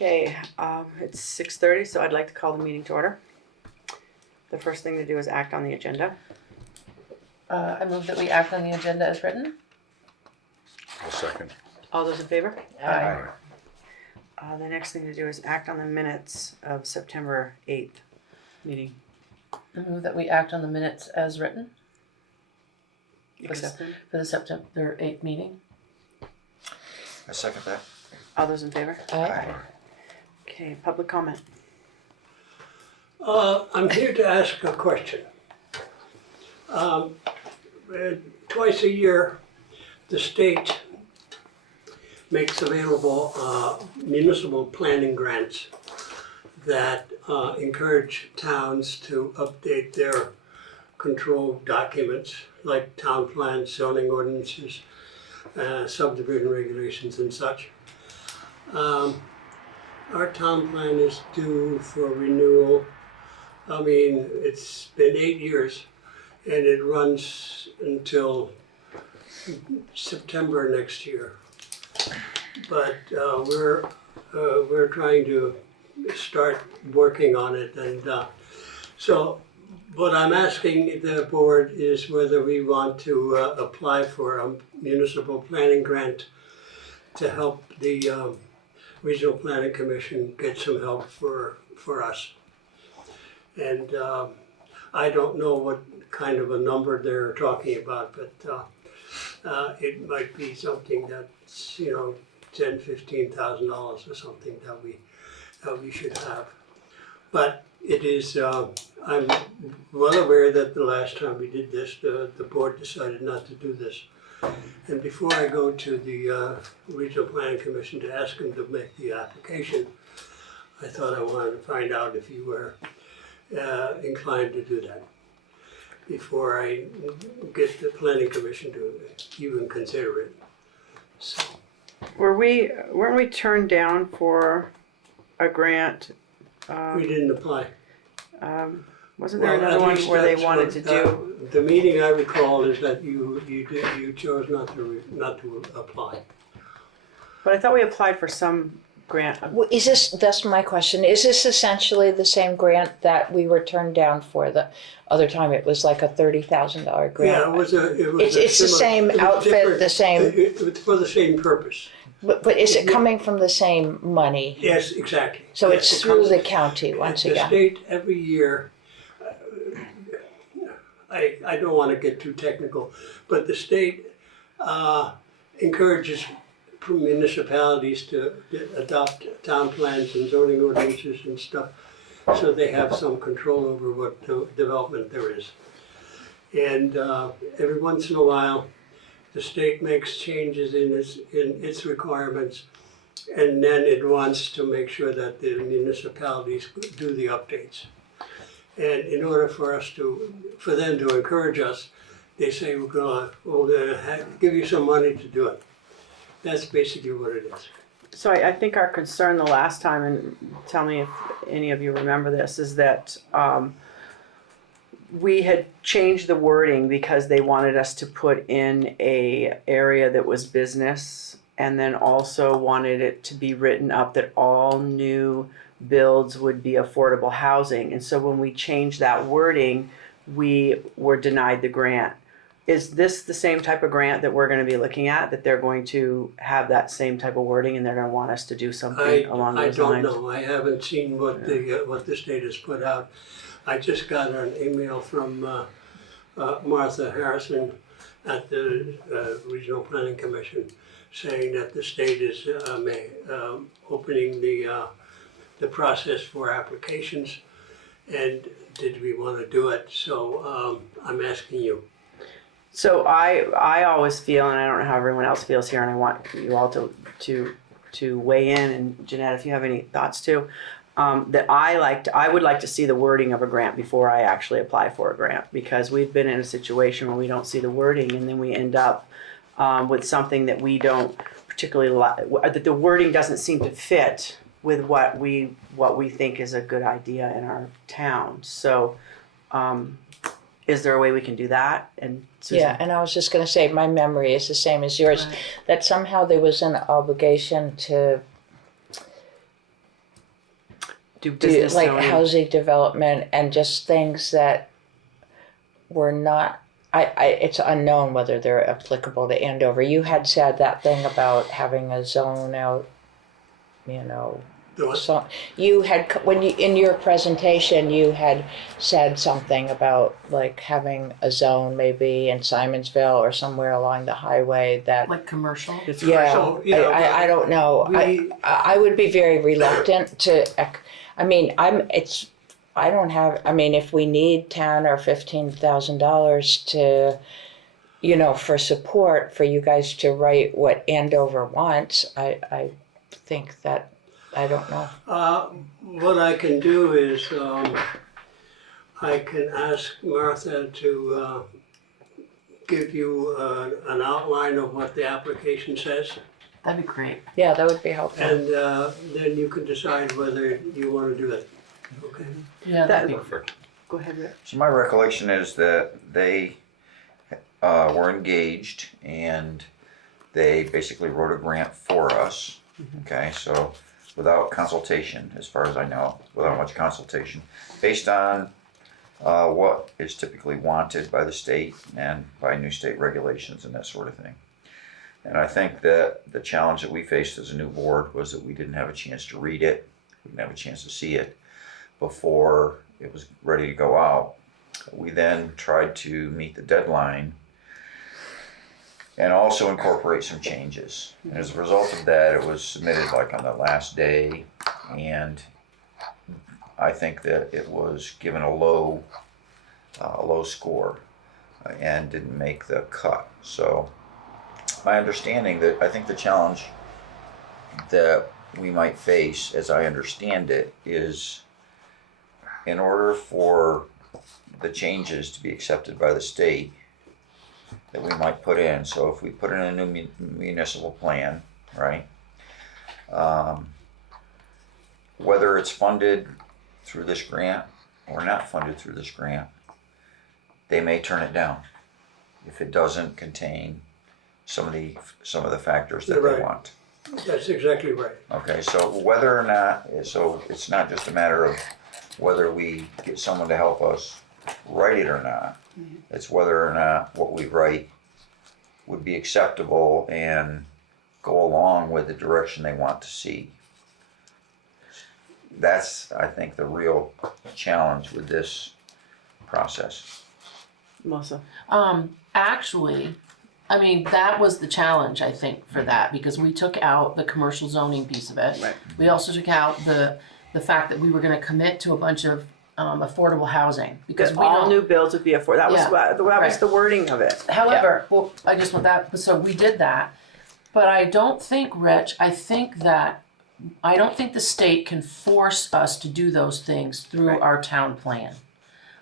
Okay, it's 6:30, so I'd like to call the meeting to order. The first thing to do is act on the agenda. I move that we act on the agenda as written. I'll second. All those in favor? Aye. The next thing to do is act on the minutes of September 8th meeting. I move that we act on the minutes as written Accepted. for the September 8th meeting. I second that. All those in favor? Aye. Okay, public comment. I'm here to ask a question. Twice a year, the state makes available municipal planning grants that encourage towns to update their control documents like town plans, zoning ordinances, subdivision regulations and such. Our town plan is due for renewal. I mean, it's been 8 years and it runs until September next year. But we're trying to start working on it, and so what I'm asking the board is whether we want to apply for a municipal planning grant to help the Regional Planning Commission get some help for us. And I don't know what kind of a number they're talking about, but it might be something that's, you know, $10,000–15,000 or something that we should have. But it is, I'm well aware that the last time we did this, the board decided not to do this. And before I go to the Regional Planning Commission to ask them to make the application, I thought I wanted to find out if you were inclined to do that before I get the Planning Commission to even consider it. So. Weren't we turned down for a grant? We didn't apply. Wasn't there another one where they wanted to do? The meeting I recall is that you chose not to apply. But I thought we applied for some grant. Is this, that's my question, is this essentially the same grant that we were turned down for the other time? It was like a $30,000 grant. Yeah, it was It's the same outfit, the same. It was for the same purpose. But is it coming from the same money? Yes, exactly. So Yes, it's through the county once the again? state every year, I don't want to get too technical, but the state encourages municipalities to adopt town plans and zoning ordinances and stuff, so they have some control over what development there is. And every once in a while, the state makes changes in its requirements, and then it wants to make sure that the municipalities do the updates. And in order for them to encourage us, they say we're going to give you some money to do it. That's basically what it is. So I think our concern the last time, and tell me if any of you remember this, is that we had changed the wording because they wanted us to put in a area that was business, and then also wanted it to be written up that all new builds would be affordable housing. And so when we changed that wording, we were denied the grant. Is this the same type of grant that we're going to be looking at, that they're going to have that same type of wording and they're going to want us to do something along those lines? I don't know. I haven't seen what the state has put out. I just got an email from Martha Harrison at the Regional Planning Commission saying that the state is opening the process for applications, and did we want to do it? So I'm asking you. So I always feel, and I don't know how everyone else feels here, and I want you all to weigh in, and Jeanette, if you have any thoughts too, that I would like to see the wording of a grant before I actually apply for a grant, because we've been in a situation where we don't see the wording, and then we end up with something that we don't particularly like, that the wording doesn't seem to fit with what we think is a good idea in our town. So is there a way we can do that? And Susan? Yeah, and I was just going to say, my memory is the same as yours, Right. that somehow there was an obligation to do business like zoning. housing development and just things that were not. It's unknown whether they're applicable to Andover. You had said that thing about having a zone out, you know. The what? So you had when you in your presentation you had said something about like having a zone maybe in Simonsville or somewhere along the highway that. Like commercial? It's Yeah, So, you know, I don't know. we- I would be very reluctant to. I mean, I don't have. I mean, if we need $10,000 or $15,000 to, you know, for support for you guys to write what Andover wants, I think that I don't know. What I can do is, I can ask Martha to give you an outline of what the application says, That'd be great. Yeah, that would be helpful. and then you can decide whether you want to do it. Okay? Yeah, that'd be Perfect. Go ahead, Rick. So my recollection is that they were engaged and they basically wrote a grant for us. Okay, so without consultation, as far as I know, without much consultation, based on what is typically wanted by the state and by new state regulations and that sort of thing. And I think that the challenge that we faced as a new board was that we didn't have a chance to read it, we didn't have a chance to see it before it was ready to go out. We then tried to meet the deadline and also incorporate some changes. And as a result of that, it was submitted like on the last day, and I think that it was given a low score and didn't make the cut. So my understanding that I think the challenge that we might face, as I understand it, is in order for the changes to be accepted by the state that we might put in. So if we put in a new municipal plan, right? Whether it's funded through this grant or not funded through this grant, they may turn it down if it doesn't contain some of the factors that You're they right. want. That's exactly right. Okay, so whether or not, so it's not just a matter of whether we get someone to help us write it or not. It's whether or not what we write would be acceptable and go along with the direction they want to see. That's, I think, the real challenge with this process. Melissa. Actually, I mean, that was the challenge, I think, for that, because we took out the commercial zoning piece of it. Right. We also took out the fact that we were gonna commit to a bunch of affordable housing, because That we all don't. new builds would be that was Yeah, that was right. the wording of it. However, well, I just want that, so we did that, but I don't think, Rich, I don't think the state can force us to do those things through Right. our town plan.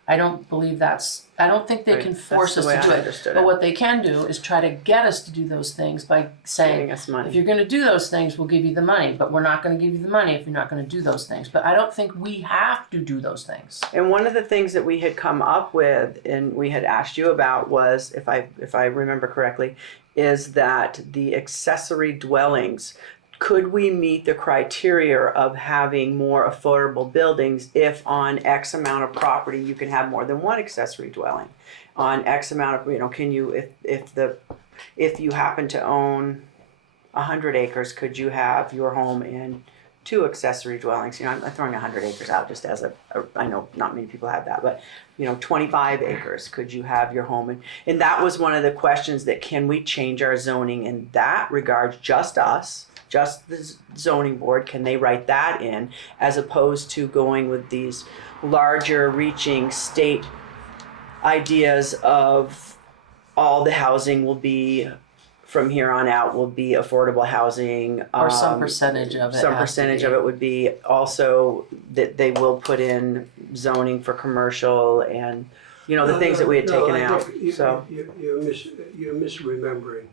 I don't think they Right. can That's force the us way to I do it. understood But it. what they can do is try to get us to do those things by saying, Giving us money. if you're gonna do those things, we'll give you the money, but we're not gonna give you the money if you're not gonna do those things. But I don't think we have to do those things. And one of the things that we had come up with and we had asked you about was, if I remember correctly, is that the accessory dwellings, could we meet the criteria of having more affordable buildings if on X amount of property you can have more than one accessory dwelling? On X amount of, can you, if you happen to own 100 acres, could you have your home in 2 accessory dwellings? I'm throwing 100 acres out just as I know not many people have that, but 25 acres, could you have your home in? And that was one of the questions, that can we change our zoning in that regard, just us, just the zoning board, can they write that in, as opposed to going with these larger reaching state ideas of all the housing will be, from here on out, will be affordable housing. Or some percentage of it. Some has to percentage be. of it would be also that they will put in zoning for commercial and, the things that we had taken I out, think so. You're misremembering.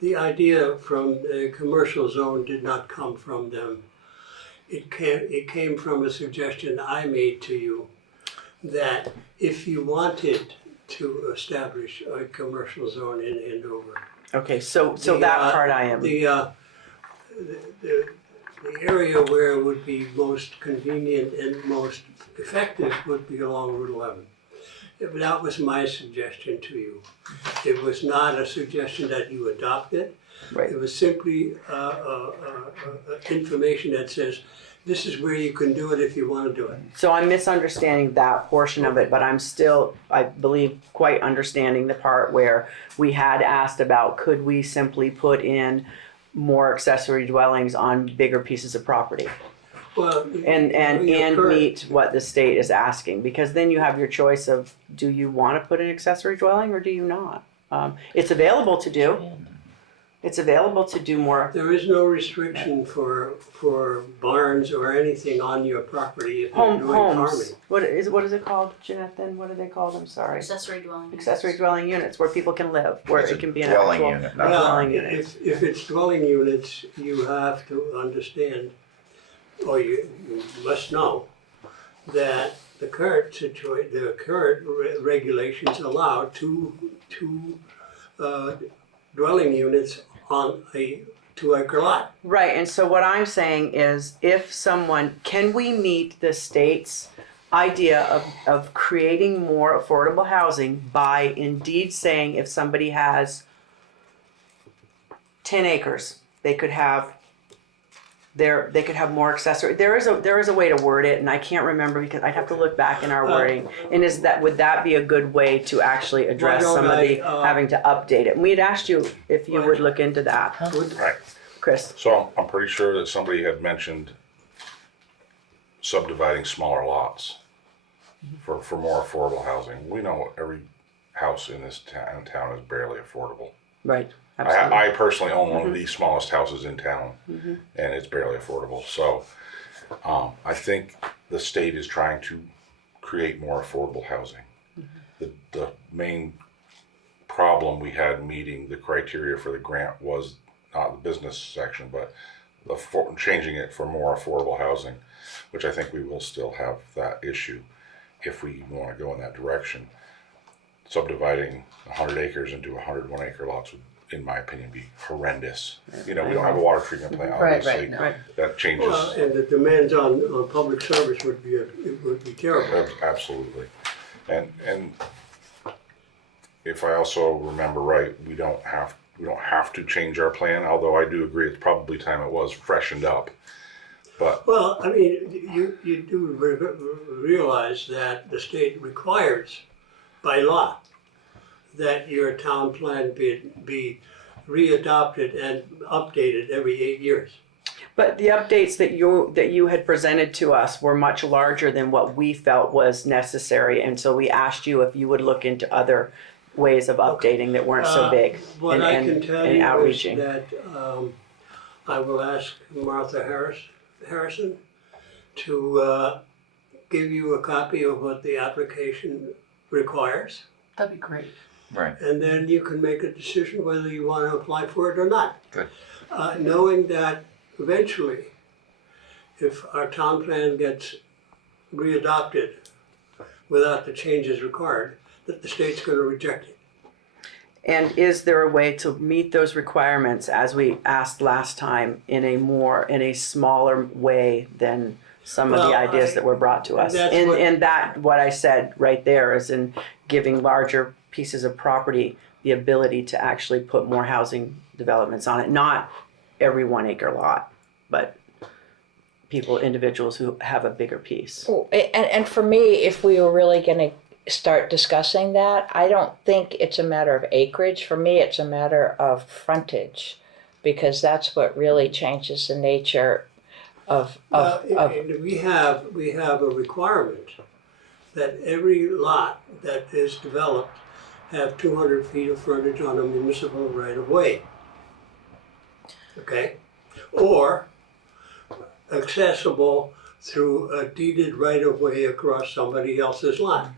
The idea from the commercial zone did not come from them. It came from a suggestion I made to you, that if you wanted to establish a commercial zone in Andover, Okay, so that part I am. the area area where it would be most convenient and most effective would be along Route 11. That was my suggestion to you. It was not a suggestion that you adopt it. Right. It was simply information that says, this is where you can do it if you want to do it. So I'm misunderstanding that portion of it, but I'm still, I believe, quite understanding the part where we had asked about, could we simply put in more accessory dwellings on bigger pieces of property? Well, And your current- meet what the state is asking, because then you have your choice of, do you want to put an accessory dwelling or do you not? It's available to do. It's available to do more. There is no restriction for barns or anything on your property if you're doing Homes. farming. What is it called, Jeanette, then? What are they called? I'm sorry. Accessory dwelling units. Accessory dwelling units where people can live, where It's it a can be an dwelling actual unit, not- Well, dwelling unit. if it's dwelling units, you have to understand, or you must know, that the current regulations allow two dwelling units on a 2-acre lot. Right, and so what I'm saying is, if someone, can we meet the state's idea of creating more affordable housing by indeed saying if somebody has 10 acres, they could have more accessory. There is a way to word it, and I can't remember because I'd have to look back in our wording. And would that be a good way to actually address Why don't some of the I, having to update it? And we had asked you if you would look into that, Right. Chris. So I'm pretty sure that somebody had mentioned subdividing smaller lots for more affordable housing. We know every house in this town is barely affordable. Right. Absolutely. I personally own one of the smallest houses in town, and it's barely affordable. So I think the state is trying to create more affordable housing. The main problem we had meeting the criteria for the grant was not the business section, but changing it for more affordable housing, which I think we will still have that issue if we want to go in that direction. Subdividing 100 acres into 101 acre lots would, in my opinion, be horrendous. You know, we don't have a water treatment plant, obviously. no. That changes. Well, and the demands on public service would be terrible. Absolutely. And if I also remember right, we don't have to change our plan, although I do agree it's probably time it was freshened up. But Well, I mean, you do realize that the state requires by law that your town plan be readopted and updated every 8 years. But the updates that you had presented to us were much larger than what we felt was necessary, and so we asked you if you would look into other ways of updating that weren't so big What I can tell you is outreaching. that I will ask Martha Harrison to give you a copy of what the application requires, That'd be great. Right. and then you can make a decision whether you want to apply for it or not. Good. Knowing that eventually, if our town plan gets readopted without the changes required, that the state's going to reject it. And is there a way to meet those requirements, as we asked last time, in a smaller way than some of the Well, ideas that were brought to us? that's And what I said right there is in giving larger pieces of property the ability to actually put more housing developments on it. Not every 1 acre lot, but individuals who have a bigger piece. And for me, if we were really going to start discussing that, I don't think it's a matter of acreage. For me, it's a matter of frontage, because that's what really changes the nature of We have a requirement that every lot that is developed have 200 feet of frontage on a municipal right of way. Okay? Or accessible through a deeded right of way across somebody else's lot.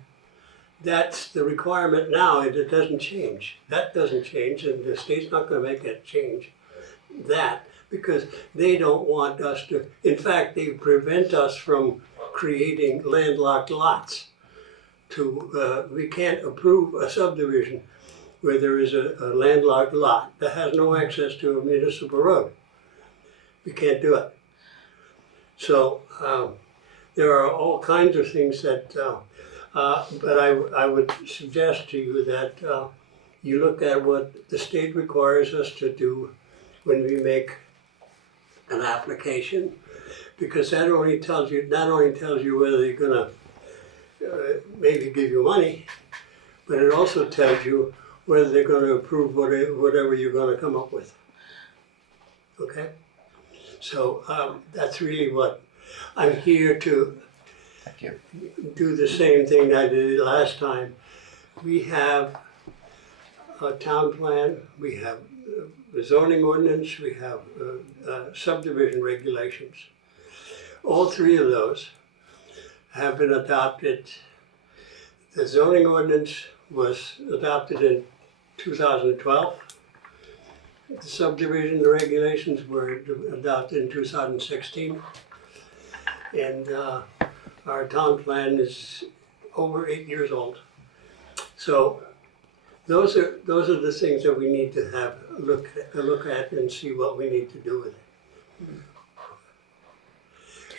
That's the requirement now, and it doesn't change. That doesn't change, and the state's not going to make that change. That, because they don't want us to, in fact, they prevent us from creating landlocked lots. We can't approve a subdivision where there is a landlocked lot that has no access to a municipal road. We can't do it. So there are all kinds of things that, but I would suggest to you that you look at what the state requires us to do when we make an application, because that only tells you, not only tells you whether they're gonna maybe give you money, but it also tells you whether they're gonna approve whatever you're gonna come up with. Okay? So that's really what, I'm here to Thank you. do the same thing I did last time. We have a town plan, we have the zoning ordinance, we have subdivision regulations. All three of those have been adopted. The zoning ordinance was adopted in 2012. The subdivision regulations were adopted in 2016. And our town plan is over 8 years old. So those are the things that we need to have a look at and see what we need to do with it.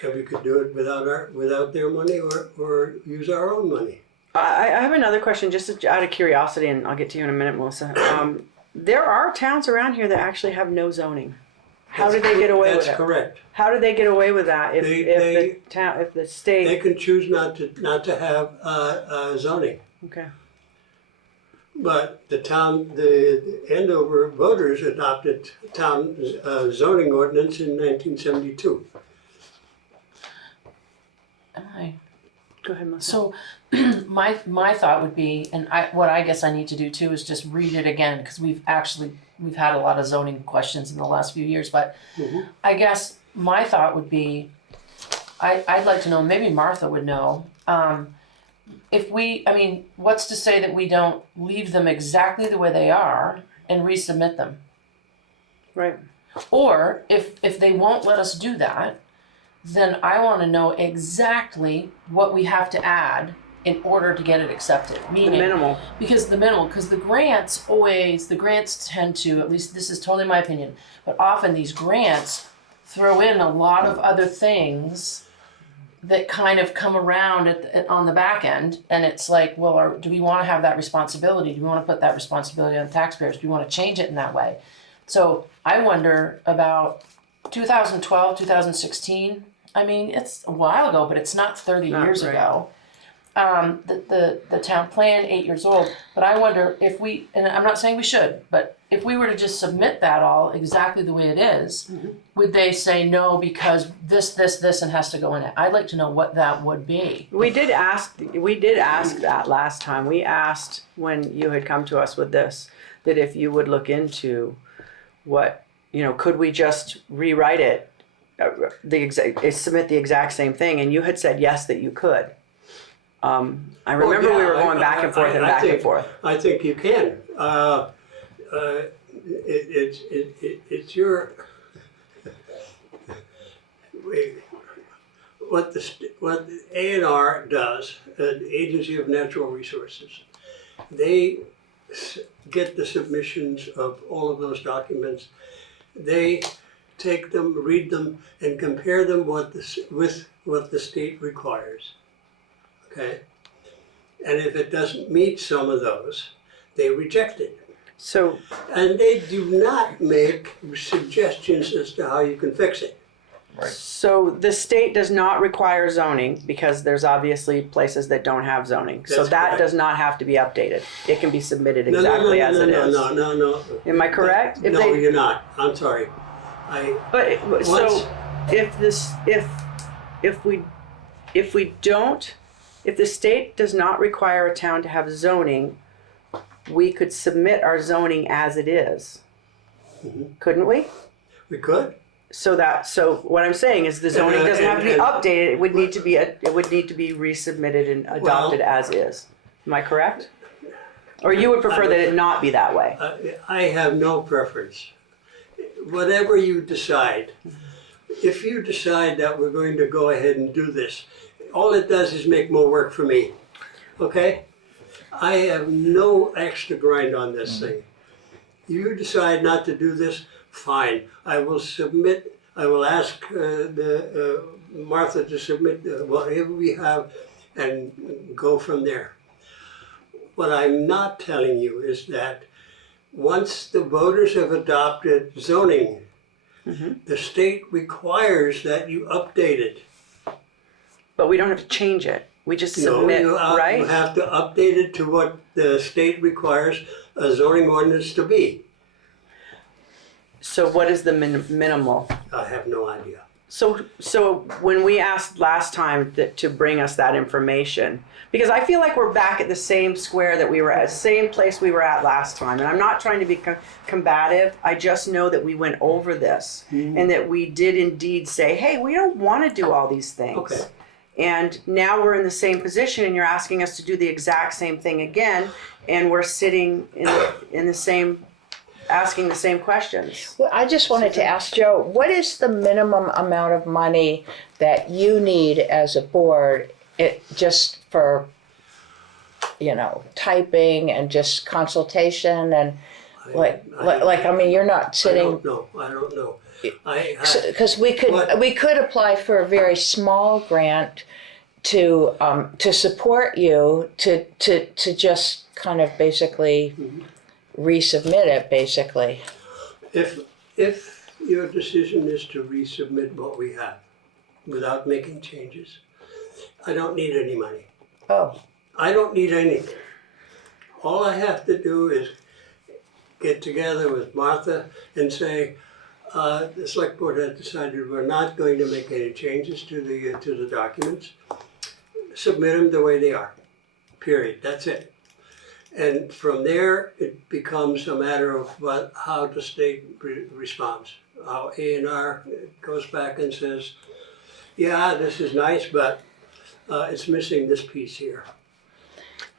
And we could do it without their money or use our own money. I have another question, just out of curiosity, and I'll get to you in a minute, Melissa. There are towns around here that actually have no zoning. How did they get away with it? That's correct. How did they get away with that? If the They state, can choose not to have zoning. okay, But the Andover voters adopted town zoning ordinance in 1972. go ahead, Melissa. So my thought would be, and what I guess I need to do too is just read it again, because we've had a lot of zoning questions in the last few years, but I guess my thought would be, I'd like to know, maybe Martha would know, what's to say that we don't leave them exactly the way they are and resubmit them? Right. Or if they won't let us do that, then I want to know exactly what we have to add in order to get it accepted. Meaning, The minimal. because the grants tend to, at least this is totally my opinion, but often these grants throw in a lot of other things that kind of come around on the back end, and it's like, well, do we want to have that responsibility? Do we want to put that responsibility on taxpayers? Do we want to change it in that way? So I wonder about 2012, 2016. I mean, it's a while ago, but it's not 30 years right. ago. The town plan, 8 years old. But I wonder if we, and I'm not saying we should, but if we were to just submit that all exactly the way it is, would they say no because this, and has to go in it? I'd like to know what that would be. We did ask that last time. We asked when you had come to us with this, that if you would look into what, could we just rewrite it, submit the exact same thing, and you had said yes, that you could. I remember we were going back and forth and back and forth. I think you can. It's your what the A&R does, the Agency of Natural Resources. They get the submissions of all of those documents. They take them, read them, and compare them with what the state requires. Okay? And if it doesn't meet some of those, they reject it. So, And they do not make suggestions as to how you can fix it. Right. so the state does not require zoning because there's obviously places that don't have zoning. So That's that correct. does not have to be updated. It can be submitted exactly as it is. No. Am I correct? If No, they- you're not. I'm sorry. But Once- so if the state does not require a town to have zoning, we could submit our zoning as it is, couldn't we? We could. So what I'm saying is the zoning doesn't have to be updated. It would need to be resubmitted and adopted as is. Am I correct? Or you would prefer that it not be that way? I have no preference. Whatever you decide, if you decide that we're going to go ahead and do this, all it does is make more work for me. Okay? I have no extra grind on this thing. You decide not to do this, fine. I will submit I will ask Martha to submit whatever we have and go from there. What I'm not telling you is that once the voters have adopted zoning, the state requires that you update it. But we don't have to change it. We just submit, You right? have to update it to what the state requires a zoning ordinance to be. So what is the minimal? I have no idea. So when we asked last time to bring us that information, because I feel like we're back at the same square that we were at, same place we were at last time, and I'm not trying to be combative. I just know that we went over this and that we did indeed say, hey, we don't want to do all these things. Okay. And now we're in the same position, and you're asking us to do the exact same thing again, and we're sitting in the same, asking the same questions. Well, I just wanted to ask Joe, what is the minimum amount of money that you need as a board, just for, typing and just consultation and I mean, you're not sitting. I don't know. Because we could apply for a very small grant to support you to just kind of basically resubmit it basically. If your decision is to resubmit what we have without making changes, I don't need any money. Oh. I don't need anything. All I have to do is get together with Martha and say, the select board has decided we're not going to make any changes to the documents. Submit them the way they are, period, that's it. And from there, it becomes a matter of how the state responds. How A&R goes back and says, yeah, this is nice, but it's missing this piece here.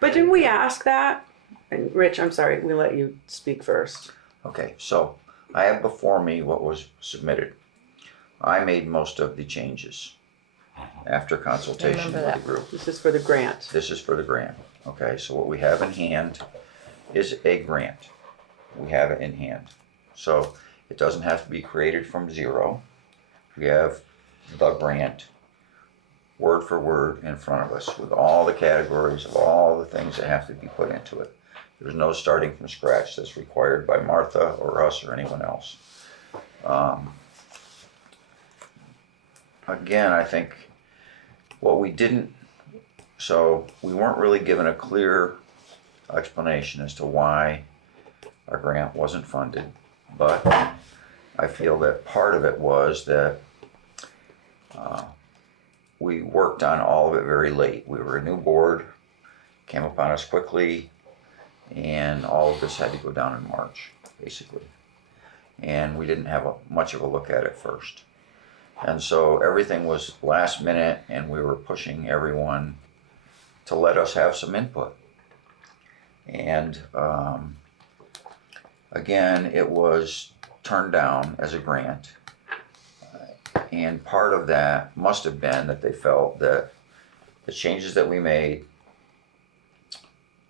But didn't we ask that? And Rich, I'm sorry, we let you speak first. Okay, so I have before me what was submitted. I made most of the changes after consultation with the group. This is for the grant. This is for the grant. Okay, so what we have in hand is a grant. We have it in hand. So it doesn't have to be created from zero. We have the grant, word for word, in front of us with all the categories of all the things that have to be put into it. There's no starting from scratch that's required by Martha or us or anyone else. Again, I think what we didn't, so we weren't really given a clear explanation as to why our grant wasn't funded, but I feel that part of it was that we worked on all of it very late. We were a new board, came upon us quickly, and all of this had to go down in March, basically. And we didn't have much of a look at it first. And so everything was last minute, and we were pushing everyone to let us have some input. And again, it was turned down as a grant. And part of that must have been that they felt that the changes that we made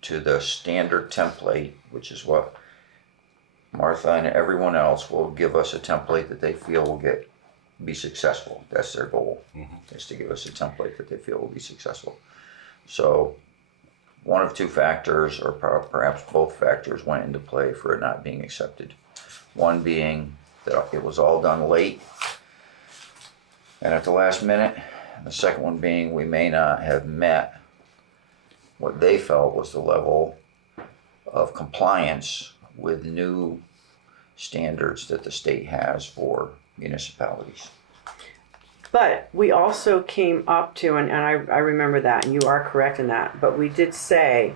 to the standard template, which is what Martha and everyone else will give us a template that they feel will be successful. That's their goal, is to give us a template that they feel will be successful. So one of two factors, or perhaps both factors, went into play for it not being accepted. One being that it was all done late and at the last minute. And the second one being we may not have met what they felt was the level of compliance with new standards that the state has for municipalities. But we also came up to, and I remember that, and you are correct in that, but we did say,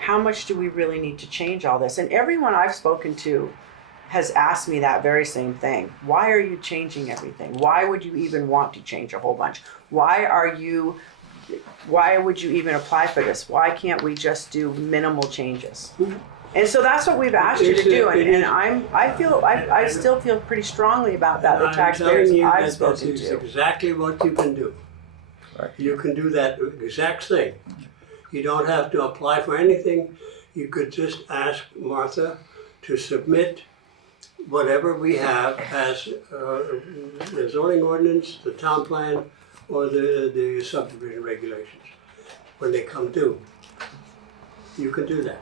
how much do we really need to change all this? And everyone I've spoken to has asked me that very same thing. Why are you changing everything? Why would you even want to change a whole bunch? Why would you even apply for this? Why can't we just do minimal changes? And so that's what we've asked you to do, and I still feel pretty strongly about that. The taxpayers I've spoken That is to. exactly what you can do. Right. You can do that exact thing. You don't have to apply for anything. You could just ask Martha to submit whatever we have as the zoning ordinance, the town plan, or the subdivision regulations, when they come due. You can do that.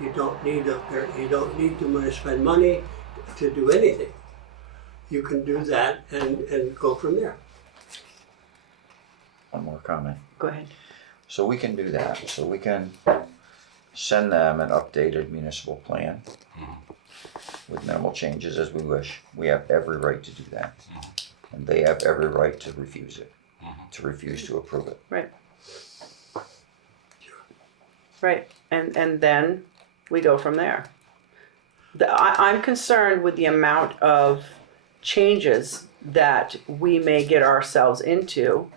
You don't need to spend money to do anything. You can do that and go from there. One more comment. Go ahead. So we can do that. So we can send them an updated municipal plan with minimal changes as we wish. We have every right to do that. And they have every right to refuse it, to refuse to approve it. Right. Right. And then we go from there. I'm concerned with the amount of changes that we may get ourselves into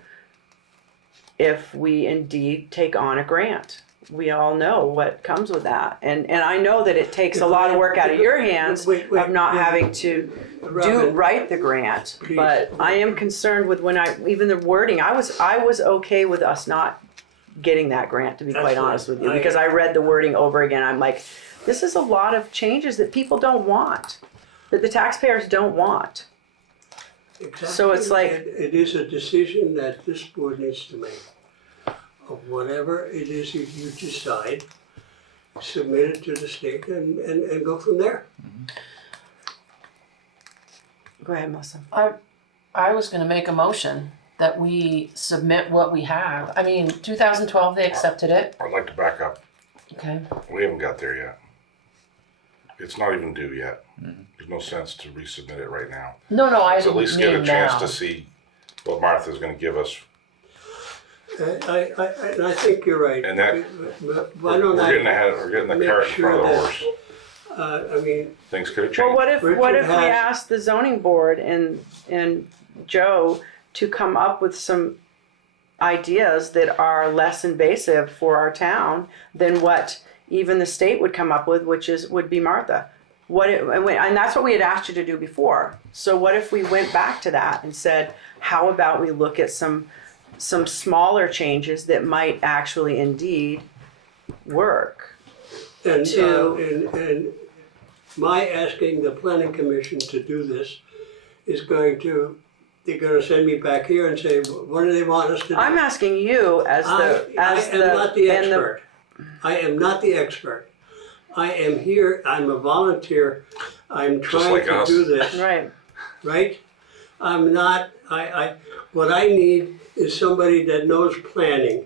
if we indeed take on a grant. We all know what comes with that. And I know that it takes a lot of work out of your hands of not having to write the grant. But I am concerned with even the wording. I was okay with us not getting that grant, to be quite honest with you, because I read the wording over again. I'm like, this is a lot of changes that people don't want, that the taxpayers don't want. Exactly. So it's like, it is a decision that this board needs to make. Of whatever it is you decide, submit it to the state and go from there. go ahead, Melissa. I was gonna make a motion that we submit what we have. I mean, 2012, they accepted it. I'd like to back up. Okay. We haven't got there yet. It's not even due yet. There's no sense to resubmit it right now. No, I Let's at didn't least get a mean chance now. to see what Martha's gonna give us. I think you're right. And that- Why don't We're getting the make cart in front of the sure horse. I mean, Things could have Well, changed. what if Richard we has- asked the zoning board and Joe to come up with some ideas that are less invasive for our town than what even the state would come up with, would be Martha. And that's what we had asked you to do before. So what if we went back to that and said, how about we look at some smaller changes that might actually indeed work? and my asking the planning commission to do this is they're going to send me back here and say, what do they want us to do? I'm asking you as I am not the expert. I am not the expert. I am here, I'm a volunteer. I'm trying like to us. do this, Right. right? I'm not, what I need is somebody that knows planning,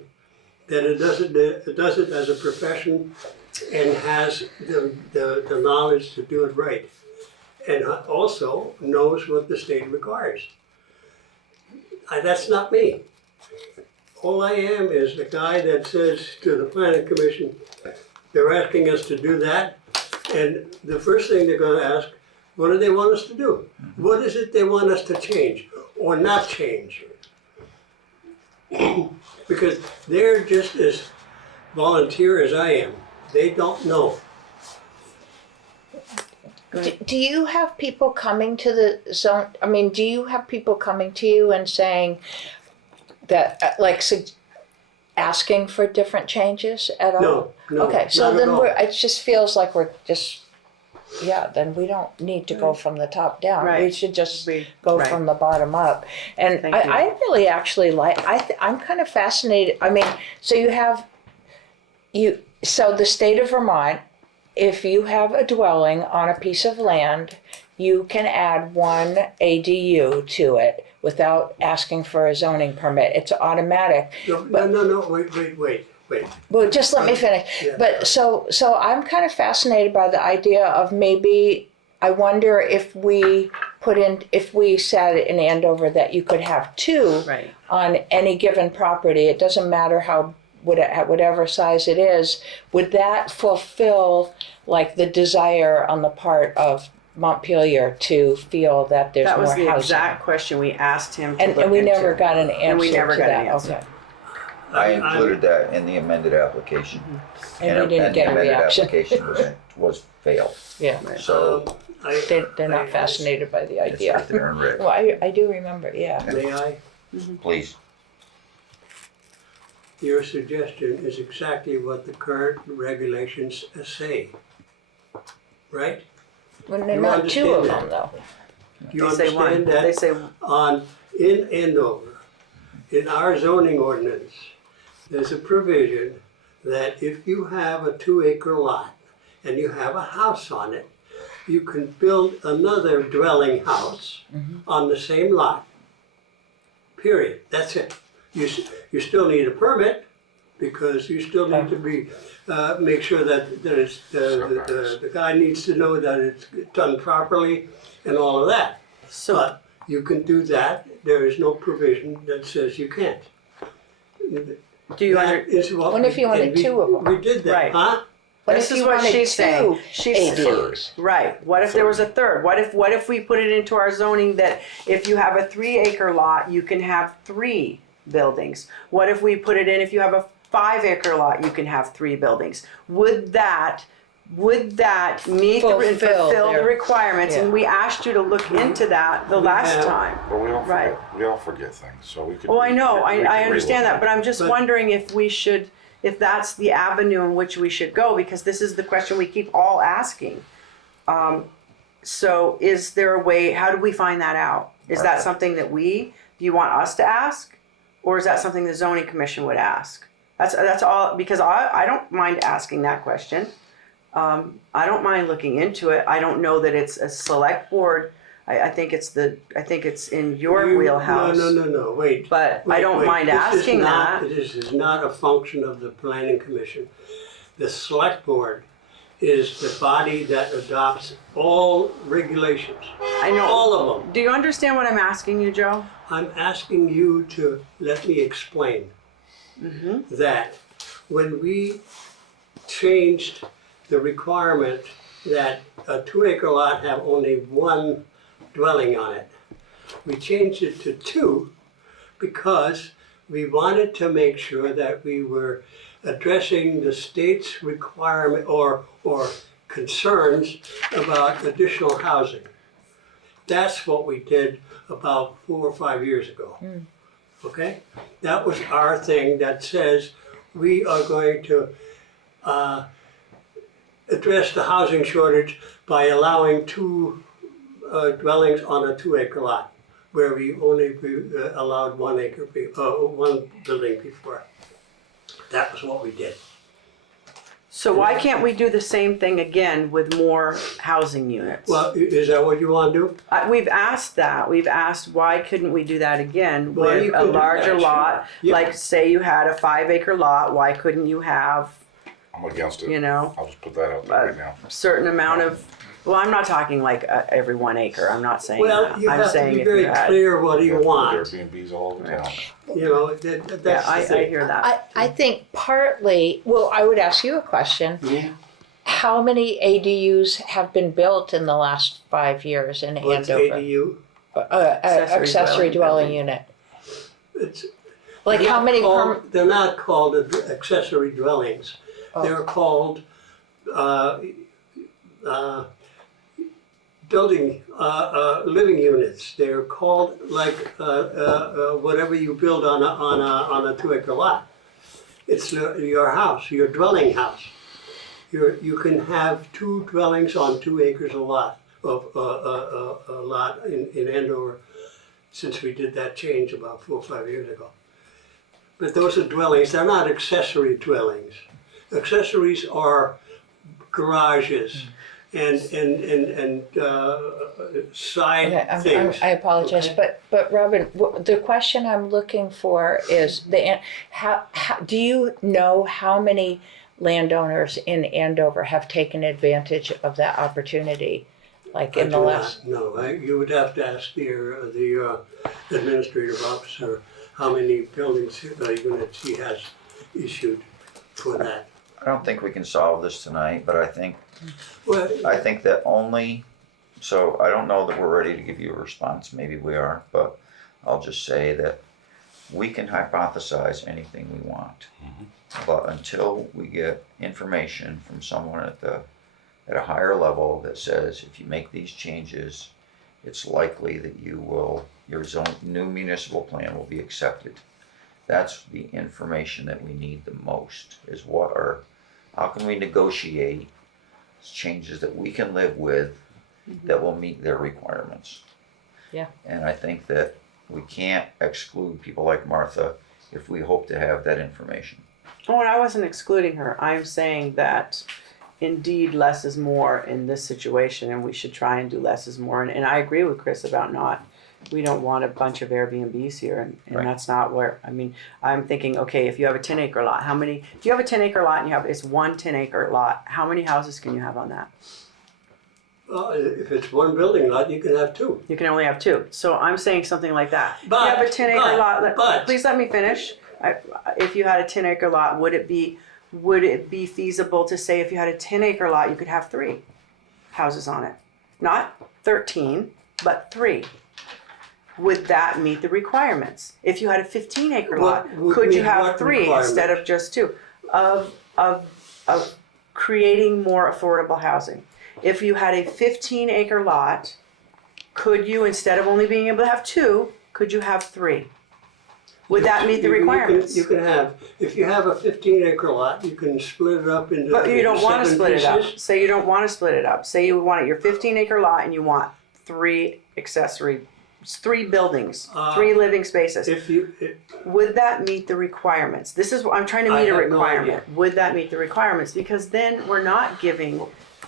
that it does it as a profession and has the knowledge to do it right. And also knows what the state requires. That's not me. All I am is the guy that says to the planning commission, they're asking us to do that, and the first thing they're gonna ask, what do they want us to do? What is it they want us to change or not change? Because they're just as volunteer as I am. They don't know. Do you have people coming to the zone? I mean, do you have people coming to you and saying that, asking for different changes at all? No, Okay, so not at then all. it just feels like we're just, then we don't need to go from the top down. We Right. should just We- go right. from the bottom up. And Thank you. I really actually I'm kind of fascinated. I mean, so so the state of Vermont, if you have a dwelling on a piece of land, you can add one ADU to it without asking for a zoning permit. It's automatic. No, wait. Well, just let me finish. Yeah. But so I'm kind of fascinated by the idea of maybe, I wonder if we said in Andover that you could have two Right. on any given property. It doesn't matter whatever size it is. Would that fulfill like the desire on the part of Montpelier to feel that there's That was more the housing? exact question we asked him to look And we into. never got an answer And we never to got that. an answer. Okay. I included that in the amended application. And we didn't get a the amended reaction. application was failed. Yeah. So They're not fascinated by the it's idea. right there in red. Well, I do remember, yeah. May I? Please. Your suggestion is exactly what the current regulations say, right? Well, they're You not two of understand them though. You They say one. understand that? They say In Andover, in our zoning ordinance, there's a provision that if you have a 2-acre lot and you have a house on it, you can build another dwelling house on the same lot. Period. That's it. You still need a permit because you still need to be make sure that it's, the guy needs to know that it's done properly and all of that. so. But you can do that. There is no provision that says you can't. Do you That under, is what What if we- you wanted and we- two of them? We did that, Right. huh? What This if is you what wanted she's two saying. She's ADUs? right. What if there was a third? What if we put it into our zoning that if you have a 3-acre lot, you can have 3 buildings? What if we put it in if you have a 5-acre lot, you can have 3 buildings? Would that meet and Fulfill fulfill the their- requirements? And yeah. we asked you to look into that the last have- time. But we all Right. forget, we all forget things, so we could. Oh, I know, we could I understand relook. that, but I'm just But- wondering if that's the avenue in which we should go, because this is the question we keep all asking. So is there a way, how do we find that out? Is that something that do you want us to ask? Or is that something the zoning commission would ask? That's all, because I don't mind asking that question. I don't mind looking into it. I don't know that it's a select board. I think it's in your wheelhouse. No, wait. But I don't mind This is asking not- that. This is not a function of the planning commission. The select board is the body that adopts all regulations, I know. all of them. Do you understand what I'm asking you, Joe? I'm asking you to let me explain that when we changed the requirement that a 2-acre lot have only 1 dwelling on it, we changed it to 2 because we wanted to make sure that we were addressing the state's requirement or concerns about additional housing. That's what we did about 4 or 5 years ago. Okay? That was our thing that says we are going to address the housing shortage by allowing 2 dwellings on a 2-acre lot, where we only allowed 1 building before. That was what we did. So why can't we do the same thing again with more housing units? Well, is that what you want to do? We've asked that. We've asked why couldn't we do that again Well, with you a could do larger that, lot? sure. Yeah. Like say you had a 5-acre lot, why couldn't you have, I'm against it. you know, I'll just put that out there right now. a certain amount of, well, I'm not talking like every 1 acre. I'm not saying Well, that. you I'm have to saying be if you very had. clear what you Yeah, want. Airbnbs all over town. You know, Yeah, that's the I thing. hear that. I think partly, well, I would ask you a question. Yeah. How many ADUs have been built in the last 5 years in What's Andover? ADU? Accessory dwelling unit. It's Like how many they're not called accessory dwellings. Oh. They're called building living units. They're called like whatever you build on a 2-acre lot. It's your house, your dwelling house. You can have 2 dwellings on 2 acres a lot in Andover, since we did that change about 4 or 5 years ago. But those are dwellings. They're not accessory dwellings. Accessories are garages and side Okay, things. I apologize, Okay? but Robin, the question I'm looking for is how do you know how many landowners in Andover have taken advantage of that opportunity, like in the last? No, you would have to ask the administrative officer how many buildings units he has issued for that. I don't think we can solve this tonight, but I think Well, that only, so I don't know that we're ready to give you a response, maybe we are, but I'll just say that we can hypothesize anything we want. But until we get information from someone at a higher level that says if you make these changes, it's likely that your new municipal plan will be accepted. That's the information that we need the most, is how can we negotiate changes that we can live with that will meet their requirements. Yeah. And I think that we can't exclude people like Martha if we hope to have that information. Oh, and I wasn't excluding her. I'm saying that indeed less is more in this situation, and we should try and do less is more. And I agree with Chris about we don't want a bunch of Airbnbs here, and Right. that's not where, I mean, I'm thinking, okay, if you have a 10-acre lot, if you have a 10-acre lot and it's one 10-acre lot, how many houses can you have on that? If it's one building lot, you can have two. You can only have two. So I'm saying something like that. But- you have a 10-acre lot. but- Please let me finish. If you had a 10-acre lot, would it be feasible to say if you had a 10-acre lot, you could have 3 houses on it? Not 13, but 3. Would that meet the requirements? If you had a 15-acre lot, would could you meet have what 3 instead of just 2? Of creating more affordable housing. If you had a 15-acre lot, could you, instead of only being able to have 2, could you have 3? Would that meet the requirements? You can have, if you have a 15-acre lot, you can split it up into But you don't want to 7 split it up. pieces. Say you don't want to split it up. Say you want your 15-acre lot and you want 3 buildings, 3 living spaces. Would that meet the requirements? This is what I'm trying to I meet a have no requirement. idea. Would that meet the requirements? Because then we're not giving,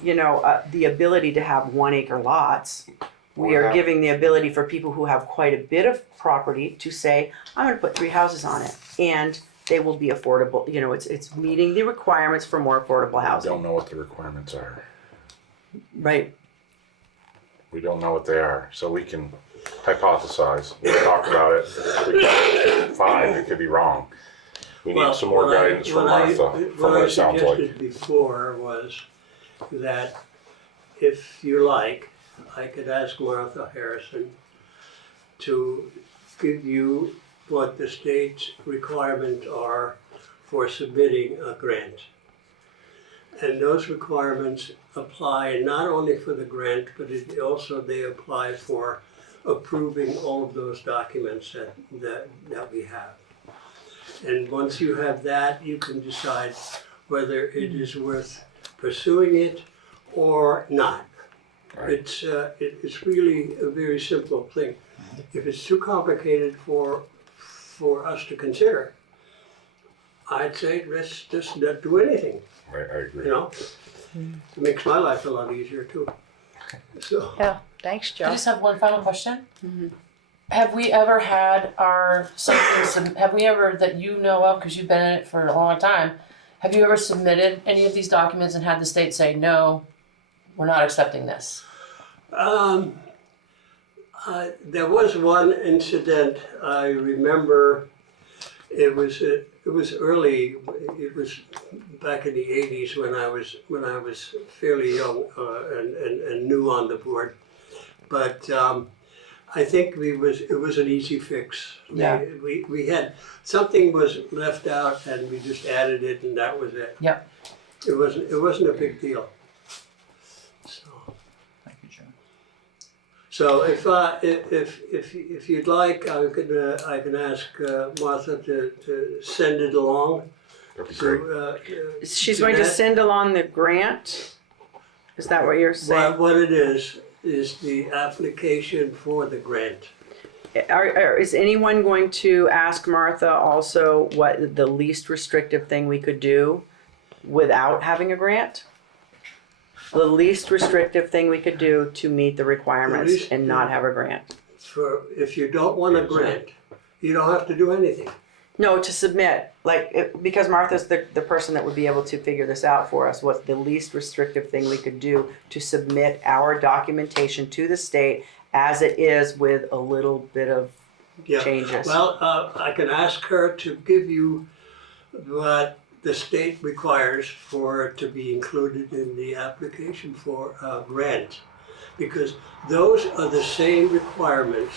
the ability to have 1-acre lots. We Or are have- giving the ability for people who have quite a bit of property to say, I'm going to put 3 houses on it, and they will be affordable. It's meeting the requirements for more affordable I housing. don't know what the requirements are. Right. We don't know what they are, so we can hypothesize. We can talk about it. Fine, it could be wrong. We need some more guidance from Martha, from what it sounds What I like. suggested before was that if you like, I could ask Martha Harrison to give you what the state's requirements are for submitting a grant. And those requirements apply not only for the grant, but they apply for approving all of those documents that we have. And once you have that, you can decide whether it is worth pursuing it or not. Right. It's really a very simple thing. If it's too complicated for us to consider, I'd say let's just not do anything. I agree. It makes my life a lot easier too. So Yeah, thanks, I Joe. just have one final question. Have we ever had have we ever, that you know of, because you've been in it for a long time, have you ever submitted any of these documents and had the state say, no, we're not accepting this? there was one incident I remember. It was early. It was back in the '80s when I was fairly young and new on the board. But I think it was an easy fix. Yeah. We had something was left out and we just added it and that was it. Yep. It wasn't a big deal. So. Thank you, Jim. So if you'd like, I can ask Martha to send it along. That'd be great. She's going to send along the grant? Is that what you're saying? What it is the application for the grant. Is anyone going to ask Martha also what the least restrictive thing we could do without having a grant? The least restrictive thing we could do to meet the requirements and not have a grant? If you don't want a grant, you don't have to do anything. No, to submit, because Martha's the person that would be able to figure this out for us, what's the least restrictive thing we could do to submit our documentation to the state as it is with a little bit of changes? Well, I can ask her to give you what the state requires for it to be included in the application for a grant, because those are the same requirements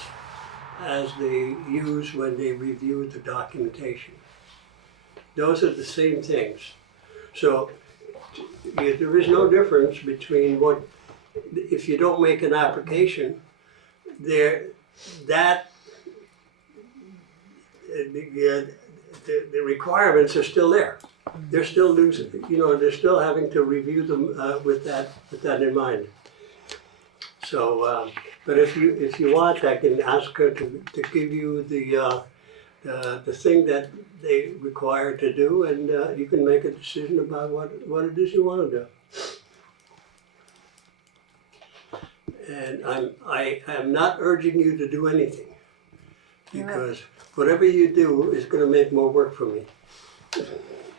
as they use when they review the documentation. Those are the same things. So there is no difference between if you don't make an application, the requirements are still there. They're still losing, they're still having to review them with that in mind. So, but if you want, I can ask her to give you the thing that they require to do, and you can make a decision about what it is you want to do. And I am not urging you to do anything, because whatever you do is going to make more work for me.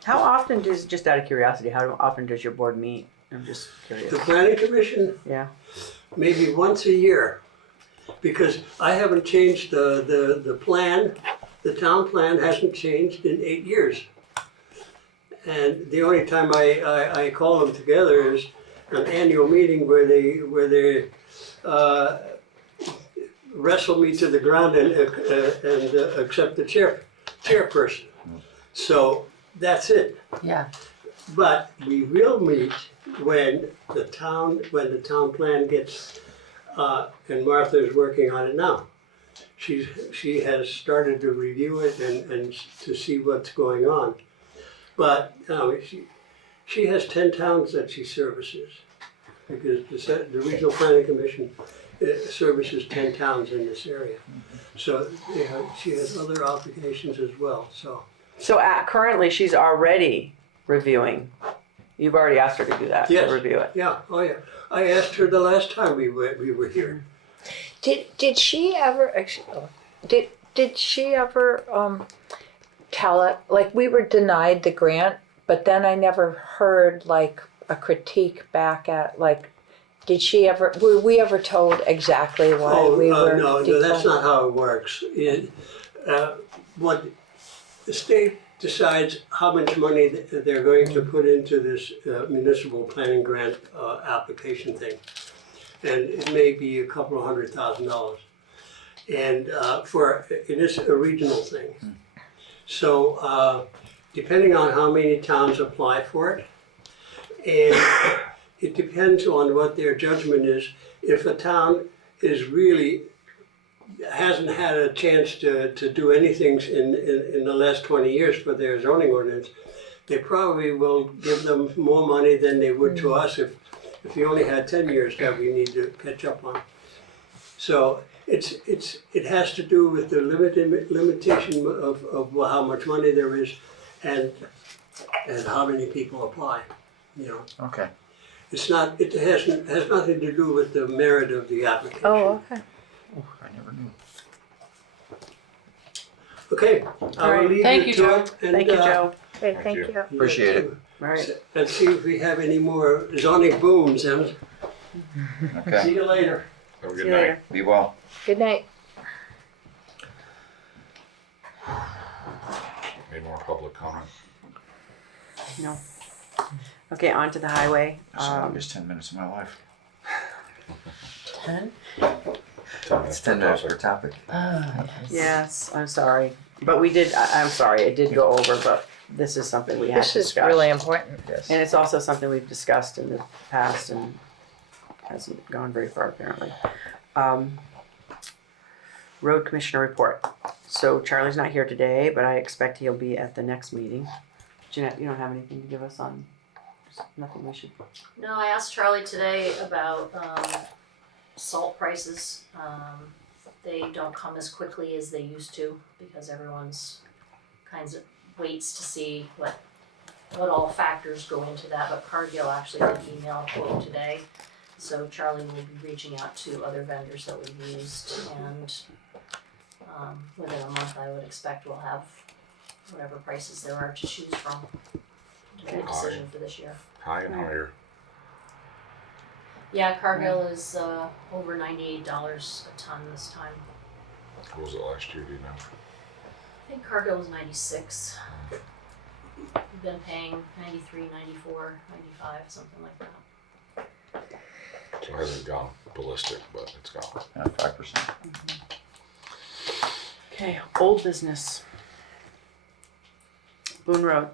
How often just out of curiosity, how often does your board meet? I'm just curious. The planning commission, Yeah. maybe once a year, because I haven't changed the plan. The town plan hasn't changed in 8 years. And the only time I call them together is an annual meeting where they wrestle me to the ground and accept the chairperson. So that's it. Yeah. But we will meet when the town plan gets, and Martha's working on it now. She has started to review it and to see what's going on. But she has 10 towns that she services, because the Regional Planning Commission services 10 towns in this area. So she has other obligations as well. So currently, she's already reviewing. You've already asked her to do that, Yes. to review it. Yeah, oh yeah. I asked her the last time we were here. Did she ever did she ever tell it, like, we were denied the grant, but then I never heard like a critique back at, like, did she ever, were we ever told exactly why we were no, that's not how it works. What the state decides how much money they're going to put into this municipal planning grant application thing. And it may be a couple of $100,000. And it is a regional thing. So depending on how many towns apply for it, and it depends on what their judgment is. If a town hasn't had a chance to do anything in the last 20 years for their zoning ordinance, they probably will give them more money than they would to us if you only had 10 years that we need to catch up on. So it has to do with the limitation of how much money there is and how many people apply. Okay. It has nothing to do with the merit of the application. Oh, okay. I never knew. Okay, I will leave Thank you you, to Joe. it. And, Thank you, Joe. Okay, Thank thank you. you. Appreciate it. All right. Let's see if we have any more zoning booms, and see Okay. you later. Have a See good you night. later. Be well. Good night. Any more public comment? No. Okay, on to the highway. That's the longest 10 minutes of my life. 10? 10 minutes per topic. topic. Yes, I'm sorry. But I'm sorry, it did go over, but this is something we had This to is discuss. really important. And it's also something we've discussed in the past and hasn't gone very far apparently. Road Commissioner report. So Charlie's not here today, but I expect he'll be at the next meeting. Jeanette, you don't have anything to give us on, nothing we should, No, I asked Charlie today about salt prices. They don't come as quickly as they used to because everyone's kinds of waits to see what all factors go into that. But Cargill actually did email a quote today. So Charlie will be reaching out to other vendors that we've used, and within a month I would expect we'll have whatever prices there are to choose from to make a decision for this year. High and higher. Yeah, Cargill is over $98 a ton this time. What was it last year, do you know? I think Cargill was 96. We've been paying 93, 94, 95, something like that. So it hasn't gone ballistic, but it's gone. 5%. okay, old business. Boone Road.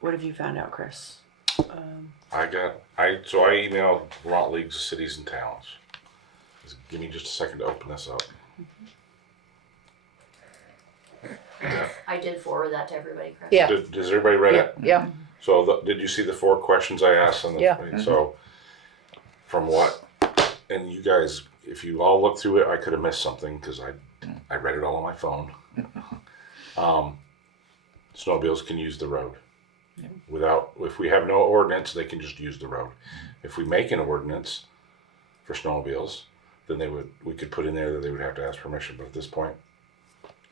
What have you found out, Chris? So I emailed Vermont Leagues of Cities and Towns. Give me just a second to open this up. I did forward that to everybody, Chris. Yeah. Does everybody read it? Yeah. So did you see the 4 questions I asked on the Yeah. So from what and you guys, if you all look through it, I could have missed something because I read it all on my phone. Snowmobiles can use the road. If we have no ordinance, they can just use the road. If we make an ordinance for snowmobiles, then we could put in there that they would have to ask permission. But at this point,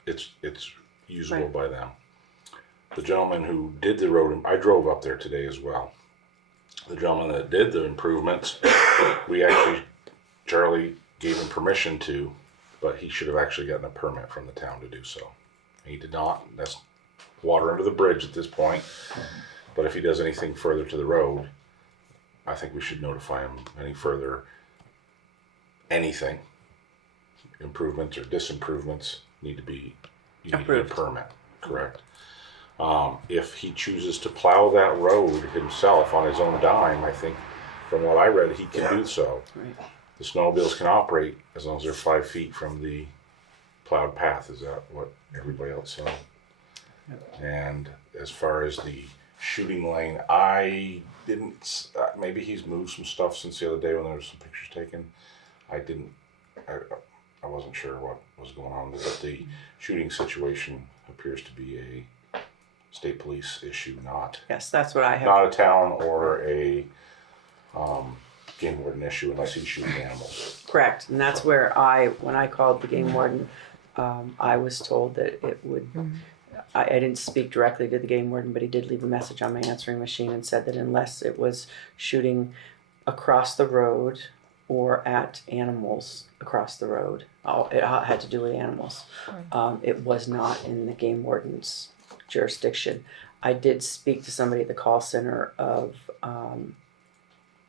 it's usable by them. The gentleman who did the road, I drove up there today as well. The gentleman that did the improvements, Charlie gave him permission to, but he should have actually gotten a permit from the town to do so. He did not. That's water under the bridge at this point. But if he does anything further to the road, I think we should notify him any further, anything, improvements or disimprovements need to be a permit, correct? If he chooses to plow that road himself on his own dime, I think from what I read, he can do so. Right. The snowmobiles can operate as long as they're 5 feet from the plowed path. Is that what everybody else saw? And as far as the shooting lane, I didn't, maybe he's moved some stuff since the other day when there was some pictures taken. I wasn't sure what was going on, but the shooting situation appears to be a state police issue, not Yes, that's what I have. not a town or a game warden issue unless he's shooting animals. Correct, and that's where when I called the game warden, I was told that it would, I didn't speak directly to the game warden, but he did leave a message on my answering machine and said that unless it was shooting across the road or at animals across the road, it had to do with animals. It was not in the game warden's jurisdiction. I did speak to somebody at the call center of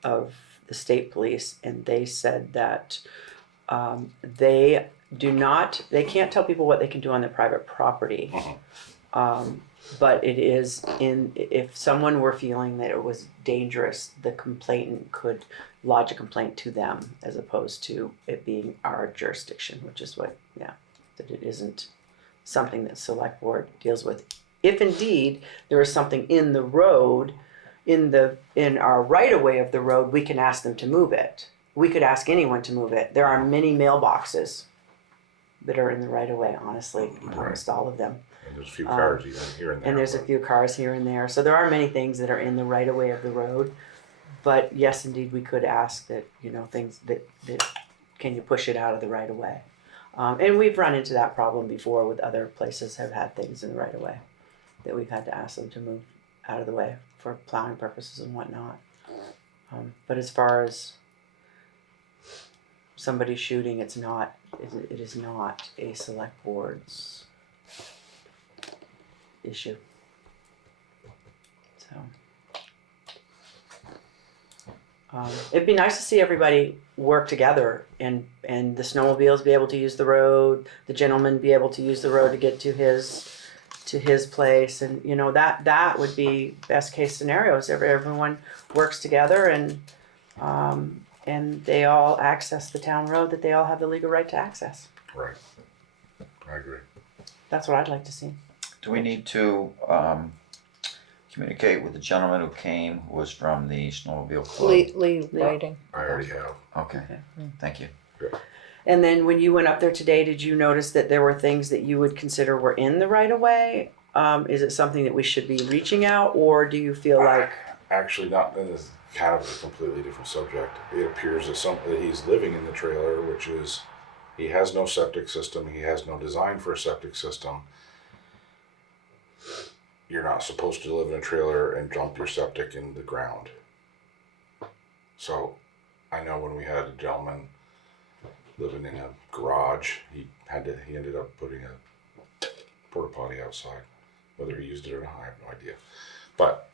the state police, and they said that they can't tell people what they can do on their private property. But it is if someone were feeling that it was dangerous, the complainant could lodge a complaint to them as opposed to it being our jurisdiction, which is that it isn't something that select board deals with. If indeed there is something in the road, in our right of way of the road, we can ask them to move it. We could ask anyone to move it. There are many mailboxes that are in the right of way, honestly, almost all of them. And there's a few cars even here and there. And there's a few cars here and there. So there are many things that are in the right of way of the road. But yes, indeed, we could ask that, things that can you push it out of the right of way. And we've run into that problem before with other places have had things in the right of way that we've had to ask them to move out of the way for plowing purposes and whatnot. But as far as somebody shooting, it is not a select board's issue. So it'd be nice to see everybody work together and the snowmobiles be able to use the road, the gentleman be able to use the road to get to his place, and that would be best case scenarios. Everyone works together and they all access the town road that they all have the legal right to access. Right. I agree. That's what I'd like to see. Do we need to communicate with the gentleman who came, who was from the snowmobile club? Lee Whiting. I already have. Okay, thank you. And then when you went up there today, did you notice that there were things that you would consider were in the right of way? Is it something that we should be reaching out, or do you feel like... Actually, not. This is kind of a completely different subject. It appears that he's living in the trailer, which is, he has no septic system. He has no design for a septic system. You're not supposed to live in a trailer and dump your septic in the ground. So, I know when we had a gentleman living in a garage, he ended up putting a porta potty outside. Whether he used it or not, I have no idea. But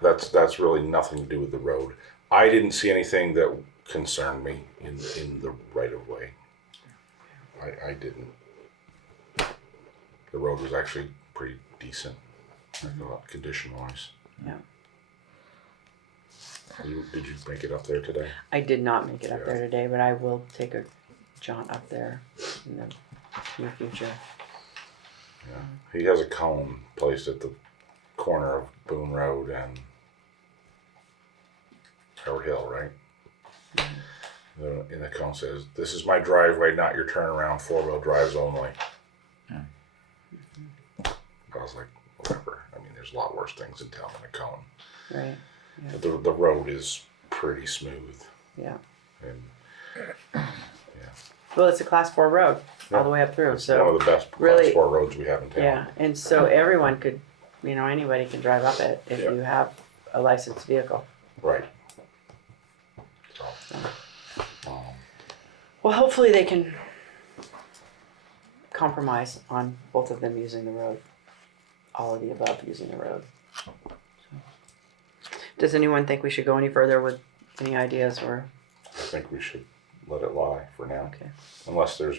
that's really nothing to do with the road. I didn't see anything that concerned me in the right of way. I didn't. The road was actually pretty decent, condition wise. Yeah. Did you make it up there today? I did not make it up there today, but I will take a jaunt up there in the near future. Yeah. He has a cone placed at the corner of Boone Road and Howard Hill, right? in the cone says, "This is my driveway, not your turnaround. 4-wheel drives only." Yeah. I was like, whatever. I mean, there's a lot worse things in town than a cone. Right. Yeah. But the road is pretty smooth. Yeah. And Well, it's a class 4 road all Yeah. the way up through. it's So one of the best really- class 4 roads we have in town. yeah, and so everyone could, anybody can drive up it if Yeah. you have a licensed vehicle. Right. So, Well, hopefully they can compromise on both of them using the road. All of the above using the road. Does anyone think we should go any further with any ideas or? I think we should let it lie for now, Okay. unless there's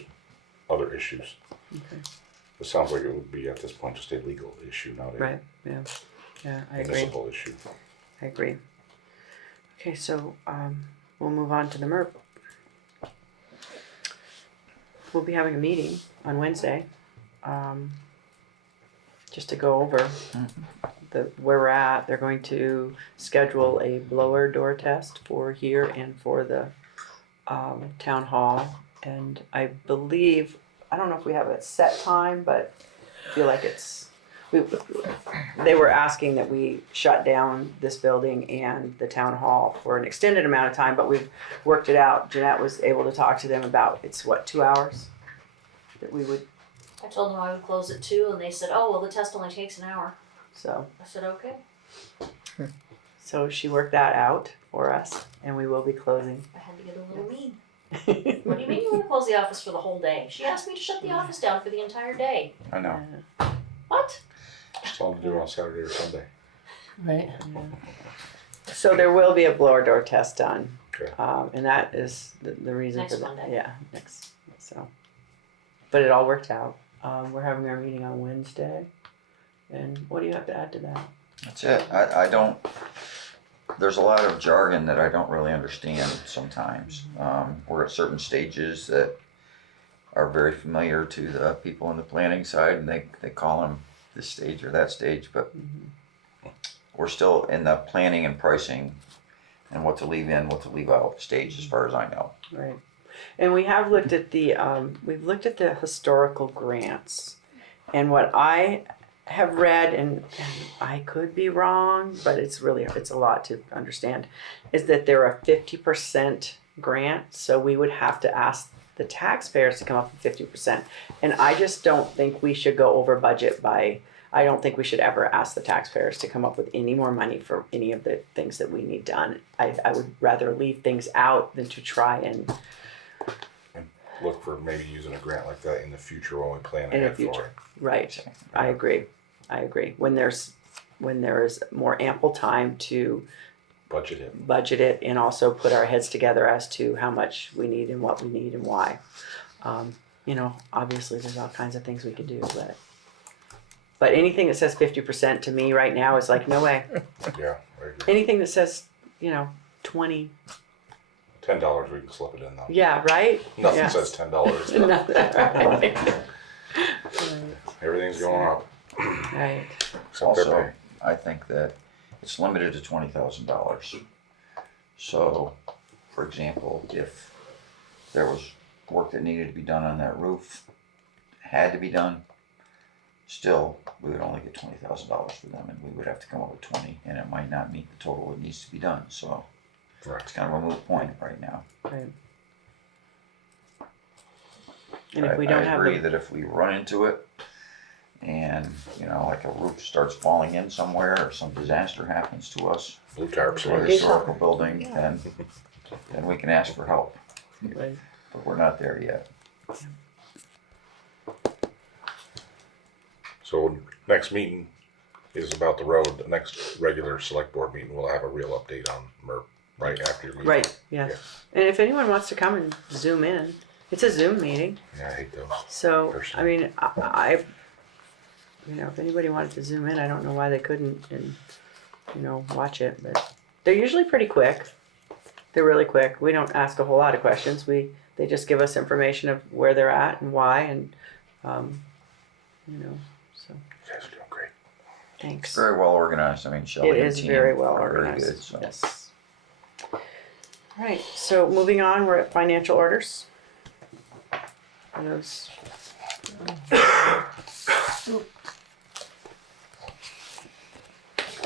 other issues. Okay. It sounds like it would be at this point just a legal issue, not a Right. Yeah. Yeah, I agree. municipal issue. I agree. Okay, so we'll move on to the MERP. We'll be having a meeting on Wednesday, just to go over where we're at. They're going to schedule a blower door test for here and for the town hall. And I believe, I don't know if we have a set time, but I feel like they were asking that we shut down this building and the town hall for an extended amount of time, but we've worked it out. Jeanette was able to talk to them about, 2 hours that we would, I told them I would close at 2, and they said, "Oh, well, the test only takes an hour." so I said, "Okay." she worked that out for us, and we will be closing. I had to get a little mean. What do you mean you want to close the office for the whole day? She asked me to shut the office down for the entire day. I know. What? Just all to do on Saturday or Sunday. Right. So there will be a blower door test done, Okay. and that is the reason Next for that. Monday. Yeah, next. So, but it all worked out. We're having our meeting on Wednesday, and what do you have to add to that? That's it. I don't, there's a lot of jargon that I don't really understand sometimes. We're at certain stages that are very familiar to the people in the planning side, and they call them this stage or that stage, but we're still in the planning and pricing and what to leave in, what to leave out stage as far as I know. Right. And we have looked at we've looked at the historical grants, and what I have read, and I could be wrong, but it's a lot to understand, is that they're a 50% grant, so we would have to ask the taxpayers to come up with 50%. And I just don't think we should go over budget I don't think we should ever ask the taxpayers to come up with any more money for any of the things that we need done. I would rather leave things out than to try and Look for maybe using a grant like that in the future when we plan in the ahead for future. it. Right. I agree. When there is more ample time to Budget it. and also put our heads together as to how much we need and what we need and why. Obviously there's all kinds of things we could do, but anything that says 50% to me right now is like, no way. Yeah, I agree. Anything that says, 20, $10 we can slip it in though. yeah, right? Nothing Yeah. says $10. Everything's going up. Right. Except Also, everything. I think that it's limited to $20,000. So, for example, if there was work that needed to be done on that roof, had to be done, still, we would only get $20,000 for them, and we would have to come up with 20, and it might not meet the total that needs to be done. So, Right. it's kind of a moot point right now. Right. And if we don't I have agree that if we run into it, and like a roof starts falling in somewhere, or some disaster happens to us, Blue tarps. or a do historical building, then we can ask for help. Right. But we're not there yet. So next meeting is about the road. The next regular select board meeting, we'll have a real update on MERP right after your meeting. Right, yes. And if anyone wants to come and zoom in, it's a Zoom meeting. Yeah, I hate those. So, Personally. I mean, I if anybody wanted to zoom in, I don't know why they couldn't and, watch it. But they're usually pretty quick. They're really quick. We don't ask a whole lot of questions. They just give us information of where they're at and why, and, so, You guys are doing great. thanks. Very well organized. I mean, Shelley It and is team very well are organized. Very good. So. Yes. All right, so moving on, we're at financial orders. Are those?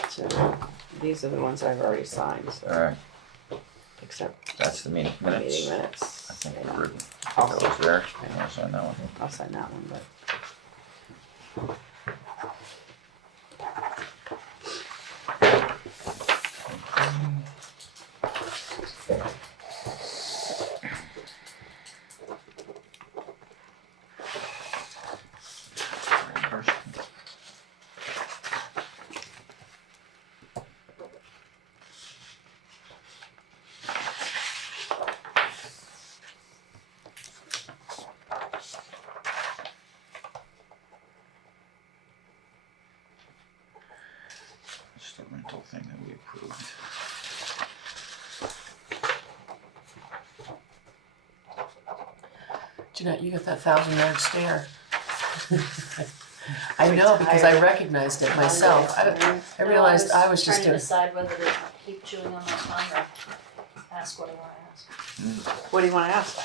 So these are the ones I've already signed, so, All right, except that's the meeting the minutes. meeting minutes. I think we're good. I'll That sign- was there. You want to sign that one? I'll sign that one, but. It's the rental thing that we approved. Jeanette, you got that 1,000-yard stare. I know, because I recognized it myself. I realized I was just trying to doing. decide whether to keep chewing on my tongue or ask what I wanna ask. What do you want to ask?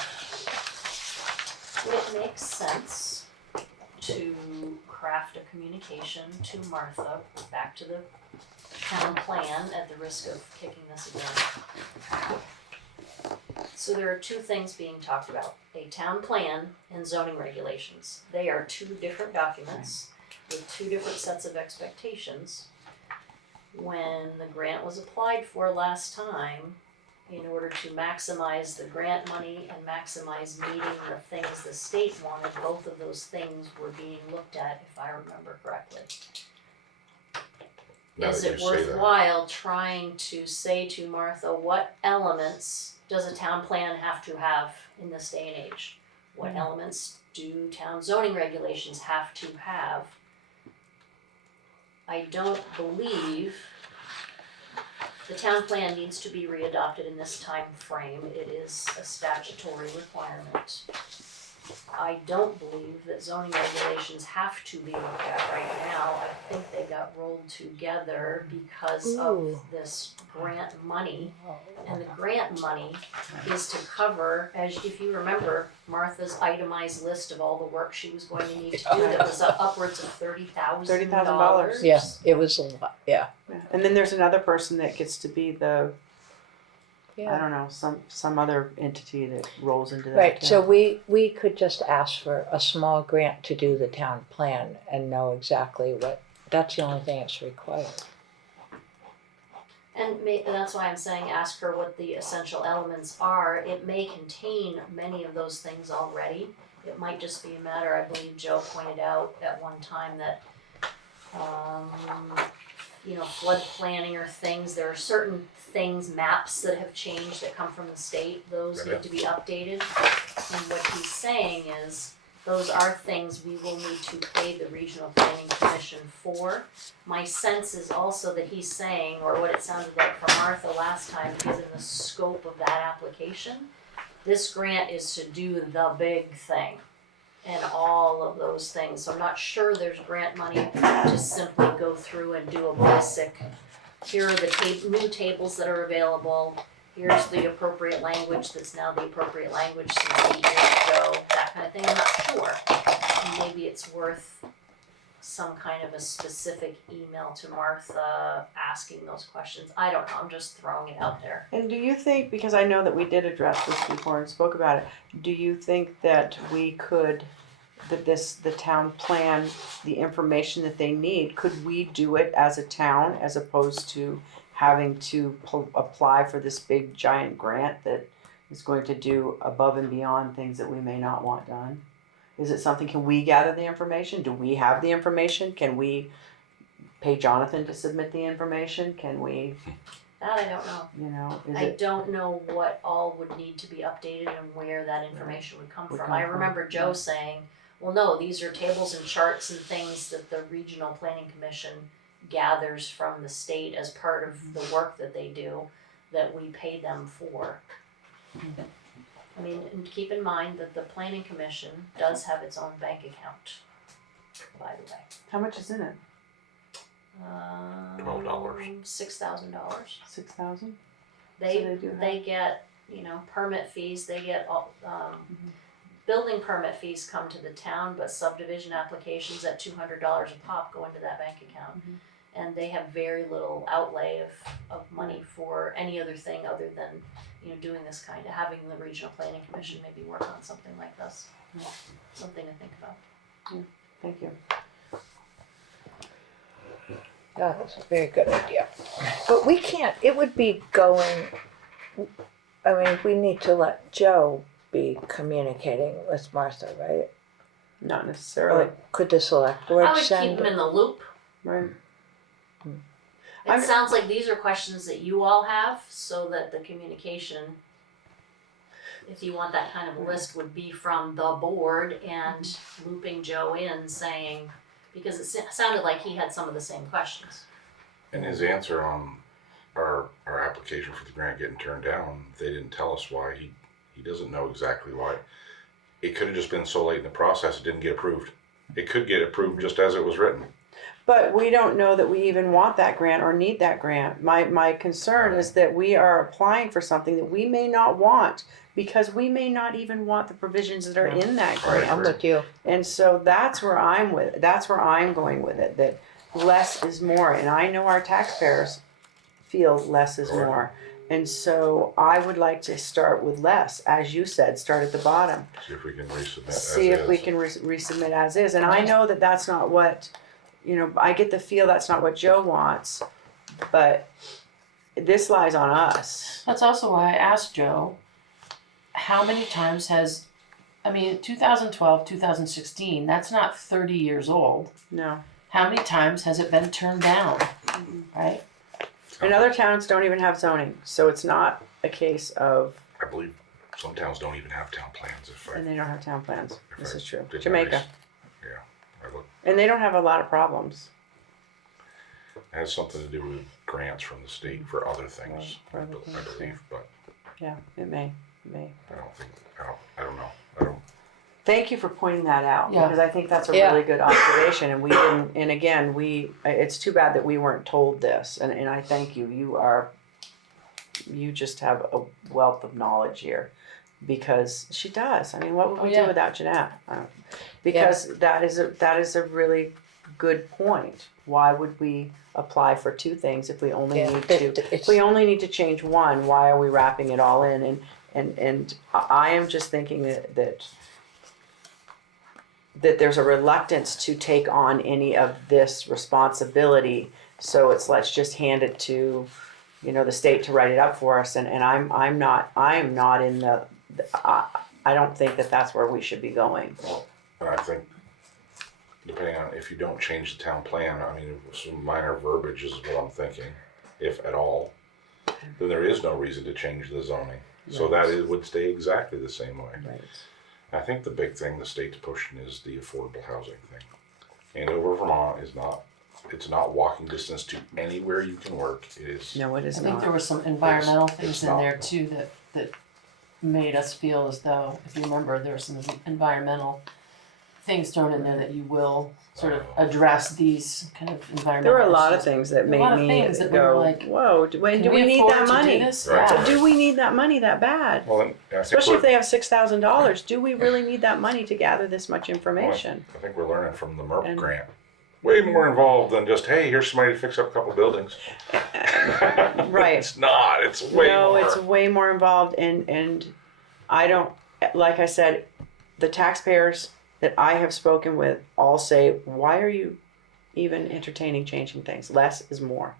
Would it make sense to craft a communication to Martha, back to the town plan, at the risk of kicking this again? So there are two things being talked about, a town plan and zoning regulations. They are two different documents with two different sets of expectations. When the grant was applied for last time, in order to maximize the grant money and maximize meeting the things the state wanted, both of those things were being looked at, if I remember correctly. Now Is that it you say that. worthwhile trying to say to Martha, what elements does a town plan have to have in this day and age? What elements do town zoning regulations have to have? I don't believe the town plan needs to be readopted in this time frame. It is a statutory requirement. I don't believe that zoning regulations have to be looked at right now. I think they got rolled together because of Ooh. this grant money. And the grant money is to cover, as if you remember, Martha's itemized list of all the work she was going to need to do that was upwards of $30,000. $30,000. Yeah, it was a lot, yeah. Yeah. And then there's another person that gets to be the, I Yeah. don't know, some other entity that rolls into that. Right, too. so we could just ask for a small grant to do the town plan and know exactly what, that's the only thing that's required. And that's why I'm saying ask her what the essential elements are. It may contain many of those things already. It might just be a matter, I believe Joe pointed out at one time that, flood planning or things, there are certain things, maps that have changed that come from the state, those need to be updated. And what he's saying is, those are things we will need to pay the Regional Planning Commission for. My sense is also that he's saying, or what it sounded like from Martha last time, given the scope of that application, this grant is to do the big thing and all of those things. So I'm not sure there's grant money to simply go through and do a basic, here are the new tables that are available, here's the appropriate language that's now the appropriate language since 8 years ago, that kind of thing. I'm not sure. And maybe it's worth some kind of a specific email to Martha asking those questions. I don't know, I'm just throwing it out there. And do you think, because I know that we did address this before and spoke about it, do you think that we could, the town plan, the information that they need, could we do it as a town as opposed to having to apply for this big giant grant that is going to do above and beyond things that we may not want done? Is it something, can we gather the information? Do we have the information? Can we pay Jonathan to submit the information? Can we, That I don't know. is I it? don't know what all would need to be updated and where that information would come Would from. come I from, remember Joe yeah. saying, well, no, these are tables and charts and things that the Regional Planning Commission gathers from the state as part of the work that they do, that we pay them for. I mean, and keep in mind that the Planning Commission does have its own bank account, by the way. How much is in it? $12. $6,000. 6,000? They So they do have- they get permit fees, they get all, building permit fees come to the town, but subdivision applications at $200 a pop go into that bank account. And they have very little outlay of money for any other thing other than, doing this kind of, having the regional planning commission maybe work on something like this. Something to think about. Thank you. Yeah, that's a very good idea. But we can't, it would be going, I mean, we need to let Joe be communicating with Martha, right? Not necessarily. Or could the select board I would send? keep them in the loop. Right. It sounds like these are questions that you all have, so that the communication, if you want that kind of a list, would be from the board and looping Joe in saying, because it sounded like he had some of the same questions. And his answer on our application for the grant getting turned down, they didn't tell us why. He doesn't know exactly why. It could have just been so late in the process it didn't get approved. It could get approved just as it was written. But we don't know that we even want that grant or need that grant. My concern is that we are applying for something that we may not want because we may not even want the provisions that are in that grant. I'm with you. And so that's where I'm going with it, that less is more. And I know our taxpayers feel less is more. And so I would like to start with less, as you said, start at the bottom. See if we can resubmit See if we can resubmit as is. And I know that that's not what, I get the feel that's not what Joe wants, but this lies on us. That's also why I asked Joe, how many times 2012, 2016, that's not 30 years old. No. How many times has it been turned down, right? And other towns don't even have zoning, so it's not a case of, I believe some towns don't even have town plans. and they don't have town plans. This is true. did Jamaica. notice. Yeah, I looked. And they don't have a lot of problems. It has something to do with grants from the state for other things, For other I things, believe, but Yeah, it may. I don't know. Thank you for pointing that out, Yeah. because I think that's a Yeah. really good observation, and we didn't, and again, it's too bad that we weren't told this, and I thank you. You just have a wealth of knowledge here, because she does. I mean, what would we do without Jeanette? Because that is a really good point. Why would we apply for two things if we only if we only need to change one? Why are we wrapping it all in? And I am just thinking that there's a reluctance to take on any of this responsibility. So let's just hand it to, the state to write it up for us. And I'm not in I don't think that that's where we should be going. Well, I think depending on if you don't change the town plan, some minor verbiage is what I'm thinking, if at all, then there is no reason to change the zoning. So that it would stay exactly the same way. Right. I think the big thing the state's pushing is the affordable housing thing. Andover, Vermont it's not walking distance to anywhere you can work. It is. No, it is I not. think there were some environmental It's things in not. there too that made us feel as though, if you remember, there were some environmental things thrown in there that you will sort of address these kind of environmental There were a lot of issues. things that A made lot of me things that we were go, like, whoa, do we Can need afford that to money? do this? Right. Yeah. Do we need that money that bad? Well, then, I think Especially if they have $6,000. Do we really need that money to gather this much information? I think we're learning from the MERP And- grant. Way more involved than just, hey, here's somebody to fix up a couple buildings. Right. It's not. It's way No, more. it's way more involved, and I don't, like I said, the taxpayers that I have spoken with all say, why are you even entertaining changing things? Less is more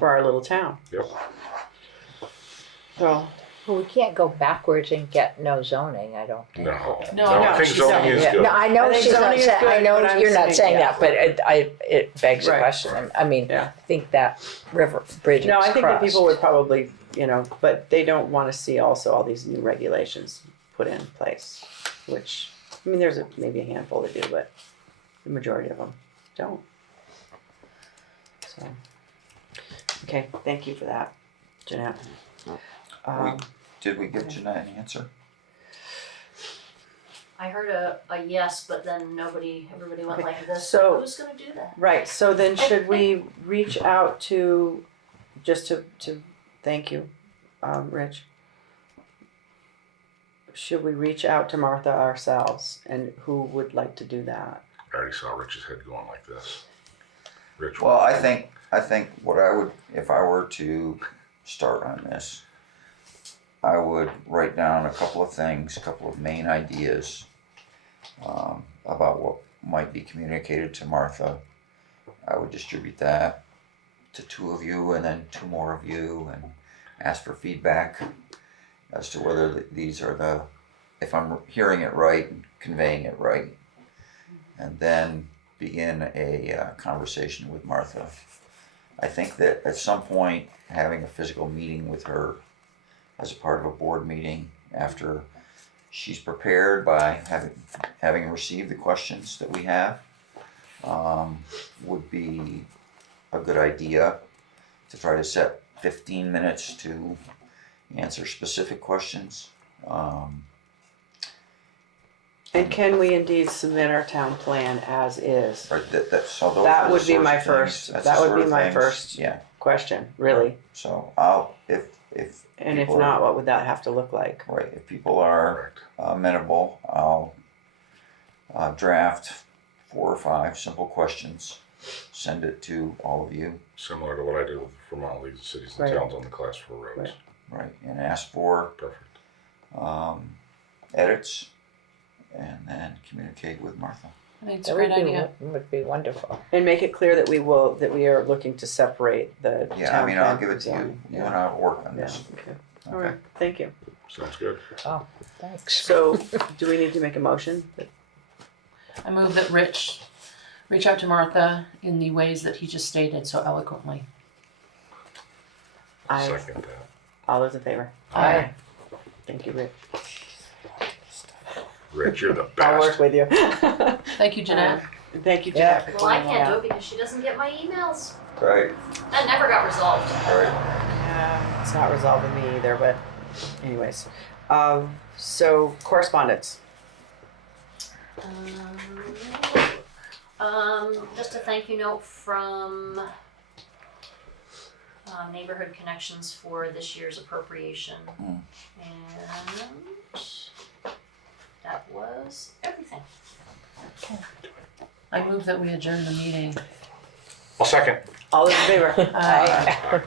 for our little town. Yep. So, Well, we can't go backwards and get no zoning, I don't think. No, No, I think she's zoning saying- is yeah. good. No, I know I think she's not zoning is saying, I good, know but I'm you're not saying- saying yeah. that, but it begs the Right. question. I mean, Yeah. I think that bridge no, is I think that crossed. people would probably, but they don't want to see also all these new regulations put in place, which, there's maybe a handful that do, but the majority of them don't. So, okay, thank you for that, Jeanette. Did we give Jeanette an answer? I heard a yes, but then everybody went Okay, like this. so- Who's gonna do that? Right, so then should we reach out to, just to thank you, Rich, should we reach out to Martha ourselves, and who would like to do that? I already saw Rich's head going like this. Rich. Well, I think what I would, if I were to start on this, I would write down a couple of things, a couple of main ideas about what might be communicated to Martha. I would distribute that to 2 of you and then 2 more of you, and ask for feedback as to whether these are if I'm hearing it right and conveying it right, and then begin a conversation with Martha. I think that at some point, having a physical meeting with her as a part of a board meeting after she's prepared by having received the questions that we have would be a good idea, to try to set 15 minutes to answer specific questions. And can we indeed submit our town plan as is? Right, so those That are the would be sorts my of first. things- that's That the would sort be of my things- first Yeah. question, really. So I'll if And if people not, are, what would that have to look like? right, if people are Correct. amenable, I'll draft 4 or 5 simple questions, send it to all of you, Similar to what I do with Vermont League of Cities and Right. Towns on the Class 4 roads. Right. right, and ask for Perfect. edits, and then communicate with Martha. I think it's a That great would idea. would be wonderful. And make it clear that we are looking to separate the Yeah, town I mean, I'll plan give it to you. from You zoning. and I will work on Yeah, this. okay. All right, thank you. Sounds good. Oh, thanks. So, do we need to make a motion? I move that Rich reach out to Martha in the ways that he just stated so eloquently. Second that. All those in favor? Aye. Thank you, Rich. Rich, you're the I'll work best. with you. Thank you, Jeanette. Thank you, Yeah. Jeanette. for Well, I pointing can't that do out. it because she doesn't get my emails. Right, That never got resolved. right. Yeah, it's not resolving me either, but anyways. So correspondence. Just a thank you note from Neighborhood Connections for this year's appropriation. Mm. And that was everything. I move that we adjourn the meeting. I'll second. All those in favor? Aye.